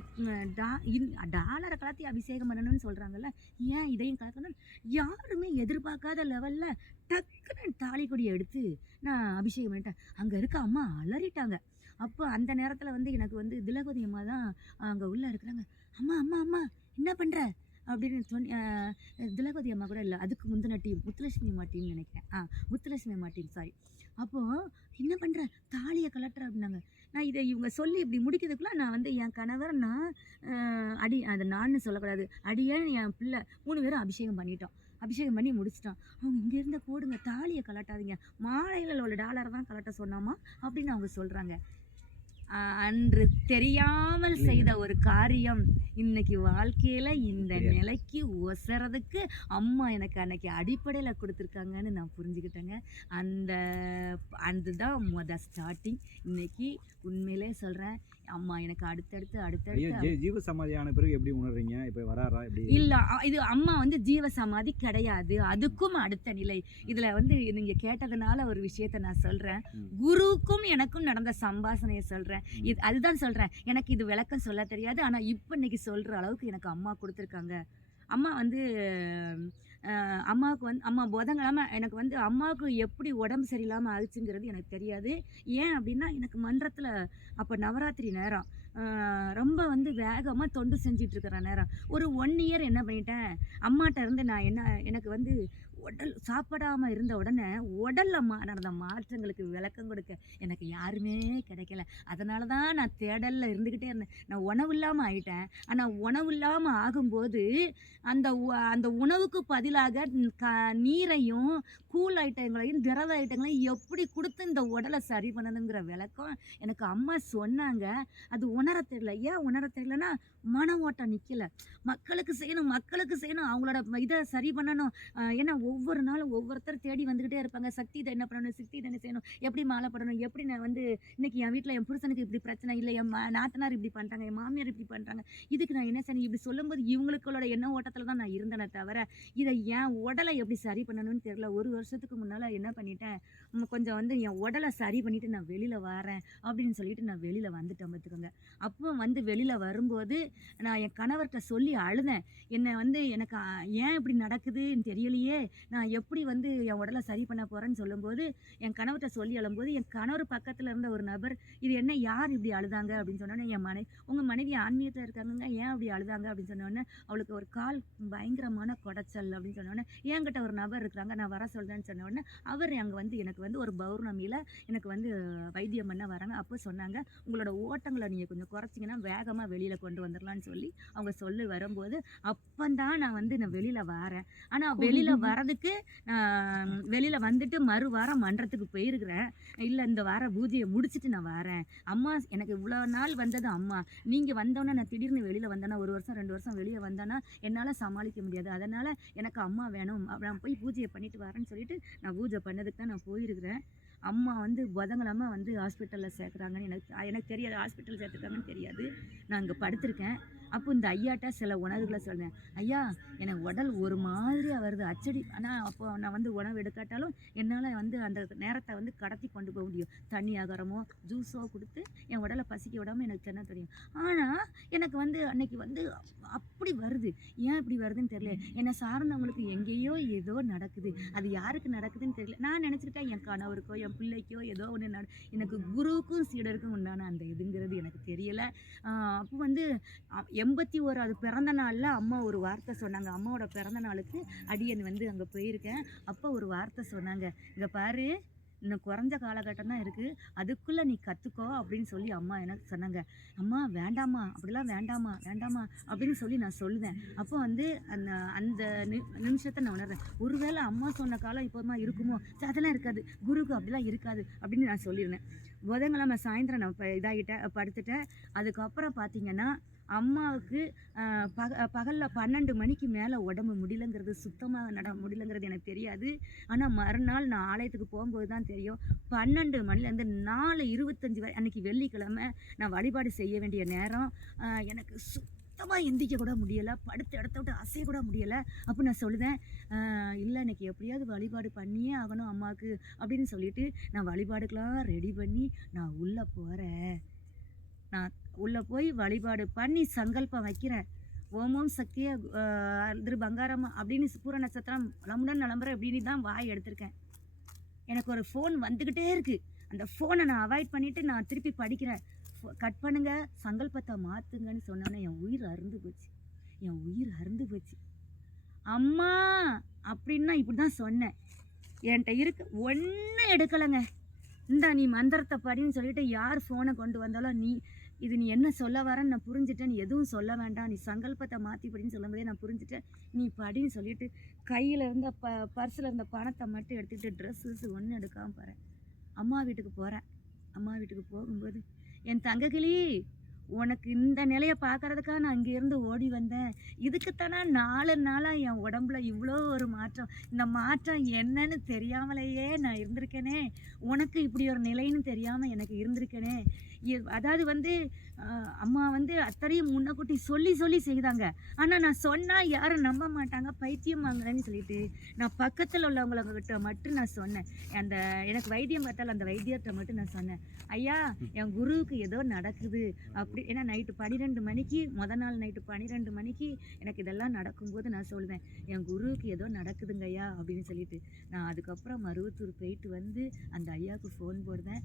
டாலர கலத்தி அபிஷேகம் பண்ணணும்னு சொல்றாங்கல்ல. ஏன் இதையும் கலக்கணும்? யாருமே எதிர்பார்க்காத லெவல்ல டக்குன்னு தாலி கொடிய எடுத்து நான் அபிஷேகம் பண்ணிட்டேன். அங்க இருக்க அம்மா அலறிட்டாங்க. அப்போ அந்த நேரத்துல வந்து எனக்கு வந்து திலகவதி அம்மா தான் அங்க உள்ள இருக்கிறாங்க. "அம்மா, அம்மா, அம்மா என்ன பண்ற?" அப்படின்னு திலகவதி அம்மா கூட இல்ல. அதுக்கு முந்தின டீம் முத்துலட்சுமி அம்மா டீம்னு நினைக்கிறேன். முத்துலட்சுமி அம்மா டீம் சாரி. அப்போ "என்ன பண்ற? தாலிய கழட்டுற" அப்படின்னாங்க. நான் இத இவங்க சொல்லி இப்படி முடிக்கிறதுக்குள்ள நான் வந்து என் கணவர், நான் அது நான்னு சொல்லக்கூடாது. அடியேன் என் பிள்ளை 3 பேரும் அபிஷேகம் பண்ணிட்டோம். அபிஷேகம் பண்ணி முடிச்சுட்டோம். அவங்க "இங்கேருந்து போடுங்க, தாலிய கழட்டாதீங்க. மாலையில உள்ள டாலர தான் கழட்ட சொன்னோமா" அப்படின்னு அவங்க சொல்றாங்க. அன்று தெரியாமல் செய்த ஒரு காரியம், இன்னைக்கு வாழ்க்கையில இந்த தெரியாது. நிலைக்கு ஒசறதுக்கு அம்மா எனக்கு அன்னைக்கு அடிப்படையில குடுத்துருக்காங்கன்னு நான் புரிஞ்சுக்கிட்டேங்க. அந்த அதுதான் ஸ்டார்ட்டிங். இன்னைக்கு உண்மையிலே சொல்றேன், அம்மா எனக்கு ஐயா அடுத்தடுத்து ஜீவ சமாதி ஆன பிறகு எப்படி உணர்றீங்க? இப்ப வராரா? எப்படி? இல்ல. இது அம்மா வந்து ஜீவ சமாதி கிடையாது. அதுக்கும் அடுத்த நிலை. இதுல வந்து நீங்க கேட்டதுனால ஒரு விஷயத்த நான் சொல்றேன். ம். குருவுக்கும் எனக்கும் நடந்த சம்பாஷணைய சொல்றேன். ம். அதுதான் சொல்றேன். எனக்கு இது விளக்கம் சொல்ல தெரியாது. ஆனா இப்ப இன்னைக்கு சொல்ற அளவுக்கு எனக்கு அம்மா குடுத்துருக்காங்க. அம்மா வந்து அம்மாவுக்கு வந்து அம்மா புதன்கிழமை எனக்கு வந்து அம்மாவுக்கு எப்படி உடம்பு சரியில்லாம ஆச்சுங்கிறது எனக்கு தெரியாது. ஏன் அப்டின்னா, எனக்கு மன்றத்தில அப்ப நவராத்திரி நேரம். ரொம்ப வந்து வேகமாக தொண்டு செஞ்சுட்டு இருக்கிற நேரம் ஒரு 1 இயர் என்ன பண்ணிட்டேன், அம்மாட்ட இருந்து நான் எனக்கு வந்து உடல் சாப்பிடாம இருந்த உடனே உடல்ல நடந்த மாற்றங்களுக்கு விளக்கம் கொடுக்க எனக்கு யாருமே கிடைக்கல. அதனால தான் நான் தேடல்ல இருந்துக்கிட்டே இருந்தேன். நான் உணவு இல்லாம ஆயிட்டேன். ஆனா உணவு இல்லாம ஆகும்போது அந்த உணவுக்கு பதிலாக நீரையும், கூழ் ஐட்டங்களையும், திரவ ஐட்டங்களையும் எப்படி குடுத்து இந்த உடல சரி பண்ணணுங்கிற விளக்கம் எனக்கு அம்மா சொன்னாங்க. அது உணர தெரியல. ஏன் உணர தெரியலன்னா, மன ஓட்டம் நிக்கல. மக்களுக்கு செய்யணும், மக்களுக்கு செய்யணும். அவங்களோட இத சரி பண்ணணும். ஏன்னா ஒவ்வொரு நாளும் ஒவ்வொருத்தர் தேடி வந்துகிட்டே இருப்பாங்க. சக்தி இத என்ன பண்ணணும்? சக்தி இத என்ன செய்யணும்? எப்படி மாலை போடணும்? எப்படி நான் வந்து இன்னைக்கு என் வீட்ல என் புருஷனுக்கு இப்படி பிரச்சனை இல்ல. என் நாத்தனார் இப்படி பண்றாங்க. என் மாமியார் இப்படி பண்றாங்க. இதுக்கு நான் என்ன செய்யணும்? இப்படி சொல்லும்போது இவங்களுக்களோட எண்ண ஓட்டத்துல தான் நான் இருந்தேனே தவிர, இத என் உடல எப்படி சரி பண்ணணும்னு தெரியல. 1 வருஷத்துக்கு முன்னால என்ன பண்ணிட்டேன், கொஞ்சம் வந்து என் உடல சரி பண்ணிட்டு நான் வெளியில வாரேன் அப்படின்னு சொல்லிட்டு நான் வெளியில வந்துட்டேன் பார்த்துக்கோங்க. அப்போ வந்து வெளியில வரும்போது நான் என் கணவர்ட்ட சொல்லி அழுதேன். என்ன வந்து எனக்கு ஏன் இப்படி நடக்குதுன்னு தெரியலையே. நான் எப்படி வந்து என் உடல சரி பண்ண போறேன்னு சொல்லும்போது, என் கணவர்ட்ட சொல்லி அழும்போது, என் கணவர் பக்கத்துல இருந்த ஒரு நபர், "இது என்ன யார் இப்படி அழுதாங்க?" அப்படின்னு சொன்னோனே, "உங்க மனைவி ஆன்மீகத்துல இருக்காங்கங்க. ஏன் அப்படி அழுதாங்க?" அப்படின்னு சொன்னோனே, அவளுக்கு ஒரு கால் பயங்கரமான கொடைச்சல் அப்படின்னு சொன்னோனே, என்கிட்ட ஒரு நபர் இருக்கிறாங்க. நான் வர சொல்றேன்னு சொன்னோனே, அவர் அங்க வந்து எனக்கு வந்து ஒரு பௌர்ணமியில எனக்கு வந்து வைத்தியம் பண்ண வராங்க. அப்போ சொன்னாங்க, "உங்களோட ஓட்டங்கள நீங்க கொஞ்சம் குறைச்சிங்கன்னா, வேகமா வெளியில கொண்டு வந்துரலாம்ன்னு" சொல்லி அவங்க சொல்லி வரும்போது, அப்பந்தான் நான் வெளியில வாரேன். ஆனா வெளியில வரதுக்கு வெளியில வந்துட்டு மறுவாரம் மன்றத்துக்கு போயிருக்கிறேன். இல்ல இந்த வாரம் பூஜைய முடிச்சுட்டு நான் வாரேன். அம்மா எனக்கு இவ்வளோ நாள் வந்தது அம்மா. நீங்க வந்தோனே நான் திடீர்னு வெளியில வந்தேன்னா, 1 வருஷம் 2 வருஷம் வெளிய வந்தேன்னா, என்னால சமாளிக்க முடியாது. அதனால எனக்கு அம்மா வேணும். நான் போய் பூஜைய பண்ணிட்டு வரேன்னு சொல்லிட்டு, நான் பூஜை பண்ணதுக்கு தான் நான் போயிருக்கிறேன். அம்மா வந்து புதன்கிழமை வந்து ஹாஸ்பிட்டல்ல சேர்க்குறாங்கன்னு எனக்கு தெரியாது. ஹாஸ்பிட்டல் சேர்த்துருக்காங்கன்னு தெரியாது. நான் அங்க படுத்திருக்கேன். அப்போ இந்த ஐயாட்ட சில உணர்வுகள சொன்னேன். "ஐயா, எனக்கு உடல் ஒரு மாதிரியா வருது. அச்சடி." ஆனா அப்போ நான் வந்து உணவு எடுக்காட்டாலும் என்னால வந்து அந்த நேரத்த வந்து கடத்தி கொண்டு போக முடியும். தண்ணி ஆகாரமோ, ஜூஸோ குடுத்து என் உடல பசிக்க விடாம எனக்கு தின்ன தெரியும். ஆனா எனக்கு வந்து அன்னைக்கு வந்து அப்படி வருது. ஏன் இப்படி வருதுன்னு தெரியல. என்னை சார்ந்தவங்களுக்கு எங்கேயோ ஏதோ நடக்குது. அது யாருக்கு நடக்குதுன்னு தெரியல. நான் நினச்சுக்கிட்டேன் என் கணவருக்கோ, என் பிள்ளைக்கோ ஏதோ ஒண்ணு எனக்கு குருவுக்கும், சீடருக்கும் உண்டான அந்த இதுங்கிறது எனக்கு தெரியல. அப்போ வந்து 81வது பிறந்த நாள்ல அம்மா ஒரு வார்த்தை சொன்னாங்க. அம்மாவோட பிறந்த நாளுக்கு அடியேன் வந்து அங்க போயிருக்கேன். அப்போ ஒரு வார்த்தை சொன்னாங்க. "இங்க பாரு, இன்னும் குறைஞ்ச காலகட்டம் தான் இருக்கு. அதுக்குள்ள நீ கத்துக்கோ" அப்படின்னு சொல்லி அம்மா எனக்கு சொன்னாங்க. "அம்மா வேண்டாம்மா, அப்படிலாம் வேண்டாம்மா, வேண்டாம்மா" அப்படின்னு சொல்லி நான் சொல்லுவேன். அப்போ வந்து அந்த அந்த நிமிஷத்த நான் உணர்றேன். ஒருவேளை அம்மா சொன்ன காலம் இப்போமா இருக்குமோ? ச்ச அதெல்லாம் இருக்காது. குருக்கு அப்படிலாம் இருக்காது அப்படின்னு நான் சொல்லியிருந்தேன். புதன்கிழமை சாயந்தரம் நான் படுத்துட்டேன். அதுக்கப்புறம் பார்த்தீங்கன்னா, அம்மாவுக்கு பகல்ல 12 மணிக்கு மேல உடம்பு முடியலங்கிறது, சுத்தமா முடியலங்கிறது எனக்கு தெரியாது. ஆனா மறுநாள் நான் ஆலயத்துக்கு போகும்போது தான் தெரியும். 12 மணிலேருந்து 4:25 வரை அன்னைக்கு வெள்ளிக்கிழமை நான் வழிபாடு செய்ய வேண்டிய நேரம். எனக்கு சுத்தமா எந்திரிக்க கூட முடியல. படுத்த இடத்த விட்டு அசைய கூட முடியல. அப்போ நான் சொல்லுதேன், "இல்ல இன்னைக்கு எப்படியாவது வழிபாடு பண்ணியே ஆகணும் அம்மாவுக்கு" அப்படின்னு சொல்லிட்டு நான் வழிபாடுக்கெல்லாம் ரெடி பண்ணி நான் உள்ள போறேன். நான் உள்ள போய் வழிபாடு பண்ணி சங்கல்பம் வைக்கிறேன். ஓம் சக்தியே திரு பங்காரம்மா அப்படின்னு பூர நட்சத்திரம் நலமுடன் நலம்புற அப்படின்னு தான் வாய் எடுத்திருக்கேன். எனக்கு ஒரு ஃபோன் வந்துக்கிட்டே இருக்கு. அந்த ஃபோனை நான் அவாய்ட் பண்ணிட்டு நான் திருப்பி படிக்கிறேன். கட் பண்ணுங்க, சங்கல்பத்தை மாத்துங்கன்னு சொன்னோன்னே என் உயிர் அறுந்து போச்சு. என் உயிர் அறுந்து போச்சு. அம்மா அப்படின்னு நான் இப்படி தான் சொன்னேன். என்கிட்ட இருக்கு ஒன்றும் எடுக்கலைங்க. இந்தா நீ மந்திரத்தை படின்னு சொல்லிட்டு யார் ஃபோனை கொண்டு வந்தாலும் நீ என்ன சொல்ல வரேன்னு நான் புரிஞ்சுட்டேன். நீ எதுவும் சொல்ல வேண்டாம். நீ சங்கல்பத்தை மாற்றி படின்னு சொல்லும்போதே நான் புரிஞ்சுட்டேன். நீ படின்னு சொல்லிட்டு கையில் இருந்த பர்ஸில் இருந்த பணத்தை மட்டும் எடுத்துக்கிட்டு ட்ரெஸ்ஸு ஒன்றும் எடுக்காமல் போகிறேன். அம்மா வீட்டுக்கு போகிறேன். அம்மா வீட்டுக்கு போகும்போது என் தங்கக்கிளி, உனக்கு இந்த நிலைய பார்க்கறதுக்காக நான் இங்கேருந்து ஓடி வந்தேன். இதுக்குத்தானா 4 நாளாக என் உடம்புல இவ்வளோ ஒரு மாற்றம். இந்த மாற்றம் என்னன்னு தெரியாமலேயே நான் இருந்திருக்கேனே. உனக்கு இப்படி ஒரு நிலைன்னு தெரியாமல் எனக்கு இருந்திருக்கேனே. அதாவது வந்து அம்மா வந்து அத்தனையும் முன்னக்கூட்டி சொல்லி சொல்லி செய்தாங்க. ஆனால் நான் சொன்னால் யாரும் நம்ப மாட்டாங்க, பைத்தியமாங்கன்னு சொல்லிட்டு நான் பக்கத்தில் உள்ளவங்ககிட்ட மட்டும் நான் சொன்னேன். எனக்கு வைத்தியம் பார்த்தால் அந்த வைத்தியர்கிட்ட மட்டும் நான் சொன்னேன், "ஐயா, என் குருவுக்கு ஏதோ நடக்குது" அப்படி. ஏன்னா நைட்டு 12 மணிக்கு நாள் நைட்டு 12 மணிக்கு எனக்கு இதெல்லாம் நடக்கும்போது நான் சொல்லுவேன், "என் குருவுக்கு ஏதோ நடக்குதுங்க ஐயா" அப்படின்னு சொல்லிட்டு நான் அதுக்கப்புறம் மருவத்தூர் போயிட்டு வந்து அந்த ஐயாவுக்கு ஃபோன் போடுறேன்.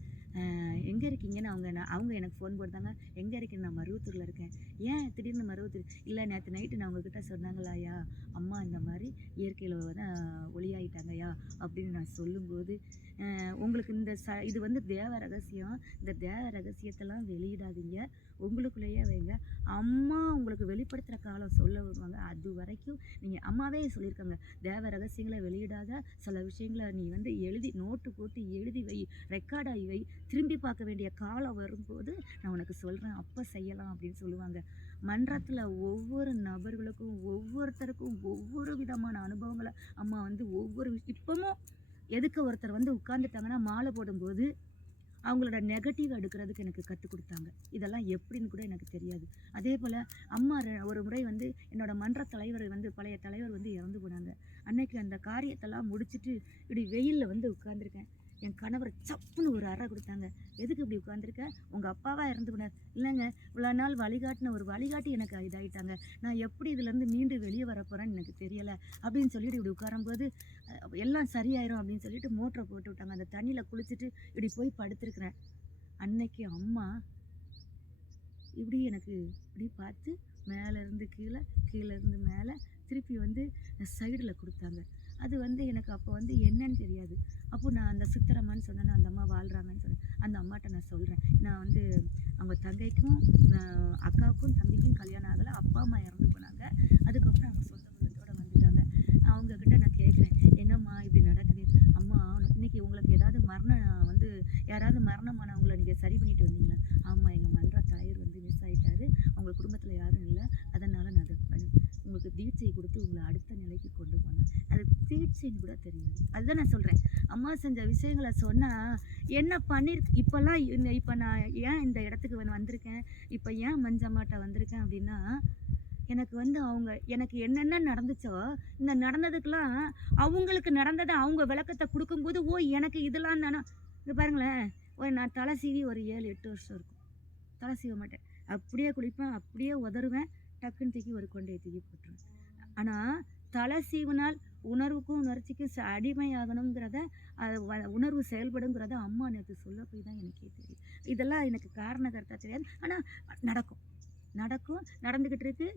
எங்கே இருக்கீங்கன்னு அவங்க எனக்கு ஃபோன் போட்டாங்க. எங்கே இருக்கேன்னு, நான் மருவத்தூரில் இருக்கேன். ஏன் திடீர்னு மருவத்தூர்? இல்லை, நேற்று நைட்டு நான் உங்ககிட்ட சொன்னாங்களாயா, அம்மா இந்த மாதிரி இயற்கையில் தான் ஒளியாயிட்டாங்கய்யா அப்படின்னு நான் சொல்லும்போது, உங்களுக்கு இது வந்து தேவ ரகசியம். இந்த தேவ ரகசியத்தெல்லாம் வெளியிடாதீங்க, உங்களுக்குள்ளேயே வைங்க. அம்மா உங்களுக்கு வெளிப்படுத்துகிற காலம் சொல்ல வருவாங்க. அது வரைக்கும் நீங்கள் அம்மாவே சொல்லியிருக்காங்க, தேவ ரகசியங்களை வெளியிடாத, சில விஷயங்களை நீ வந்து எழுதி நோட்டு போட்டு எழுதி வை, ரெக்கார்டாகி வை, திரும்பி பார்க்க வேண்டிய காலம் வரும்போது நான் உனக்கு சொல்கிறேன், அப்போ செய்யலாம் அப்படின்னு சொல்லுவாங்க. மன்றத்தில் ஒவ்வொரு நபர்களுக்கும் ஒவ்வொருத்தருக்கும் ஒவ்வொரு விதமான அனுபவங்களை அம்மா வந்து இப்பவும் எதுக்கு ஒருத்தர் வந்து உட்கார்ந்துட்டாங்கன்னா மாலை போடும்போது அவங்களோட நெகட்டிவ் எடுக்கிறதுக்கு எனக்கு கற்றுக் கொடுத்தாங்க. இதெல்லாம் எப்படின்னு கூட எனக்கு தெரியாது. அதே போல் அம்மா ஒரு முறை வந்து என்னோட மன்ற தலைவர் வந்து பழைய தலைவர் வந்து இறந்து போனாங்க. அன்னைக்கு அந்த காரியத்தெல்லாம் முடிச்சுட்டு இப்படி வெயிலில் வந்து உட்காந்துருக்கேன். என் கணவர் சப்புன்னு ஒரு அறை கொடுத்தாங்க. எதுக்கு இப்படி உட்காந்துருக்க? உங்கள் அப்பாவா இறந்து போனார். இல்லைங்க, இவ்வளோ நாள் வழிகாட்டின ஒரு வழிகாட்டி எனக்கு இதாகிட்டாங்க. நான் எப்படி இதுலேருந்து மீண்டு வெளியே வரப்போகிறேன்னு எனக்கு தெரியலை அப்படின்னு சொல்லிட்டு இப்படி உட்காரும்போது எல்லாம் சரியாயிரும் அப்படின்னு சொல்லிட்டு மோட்டரை போட்டு விட்டாங்க. அந்த தண்ணியில் குளிச்சுட்டு இப்படி போய் படுத்துருக்குறேன். அன்னைக்கு அம்மா இப்படி எனக்கு இப்படி பார்த்து மேலேருந்து கீழே, கீழேருந்து மேலே, திருப்பி வந்து சைடில் கொடுத்தாங்க. அது வந்து எனக்கு அப்போ வந்து என்னன்னு தெரியாது. அப்போ நான் அந்த சித்திரம்மான்னு சொன்னேன்னா, அந்த அம்மா வாழ்கிறாங்கன்னு சொன்னேன். அந்த அம்மாட்ட நான் சொல்கிறேன், நான் வந்து அவங்க தங்கைக்கும் அக்காவுக்கும் தம்பிக்கும் கல்யாணம் ஆகலை, அப்பா அம்மா இறந்து போனாங்க. அதுக்கப்புறம் அவங்க சொந்த பந்தத்தோடு வந்துட்டாங்க. அவங்கக்கிட்ட நான் கேட்குறேன், என்னம்மா இப்படி நடக்குது? அம்மா இன்னைக்கு உங்களுக்கு ஏதாவது யாராவது மரணமானவங்களை நீங்கள் சரி பண்ணிட்டு வந்தீங்களா? ஆமாம், எங்கள் மன்ற தலைவர் வந்து மிஸ் ஆகிட்டாரு, அவங்க குடும்பத்தில் யாரும் இல்லை, அதனால் நான் அதை உங்களுக்கு தீட்சை கொடுத்து உங்களை அடுத்த நிலைக்கு கொண்டு போனேன். அது தீட்சைன்னு கூட தெரியாது. அதுதான் நான் சொல்கிறேன், அம்மா செஞ்ச விஷயங்களை சொன்னால் என்ன பண்ணியிருக்கு. இப்போ நான் ஏன் இந்த இடத்துக்கு வந்திருக்கேன், இப்போ ஏன் மஞ்சம்மாட்ட வந்திருக்கேன் அப்படின்னா, எனக்கு வந்து எனக்கு என்னென்ன நடந்துச்சோ, இந்த நடந்ததுக்கெல்லாம் அவங்களுக்கு நடந்ததை அவங்க விளக்கத்தை கொடுக்கும்போது, ஓ எனக்கு இதெல்லாம் தானே. இங்கே பாருங்களேன், நான் தலை சீவி ஒரு 7-8 வருஷம் இருக்கும். தலை சீவ மாட்டேன், அப்படியே குளிப்பேன், அப்படியே உதறுவேன், டக்குன்னு தூக்கி ஒரு கொண்டையை தூக்கி போட்டுருவேன். ஆனால் தலை சீவினால் உணர்வுக்கும் உணர்ச்சிக்கும் அடிமையாகணுங்கிறத, உணர்வு செயல்படுங்கிறத அம்மா நேற்று சொல்ல போய் தான் எனக்கே தெரியும். இதெல்லாம் எனக்கு காரண கருத்தா தெரியாது, ஆனால் நடந்துக்கிட்டு இருக்கு.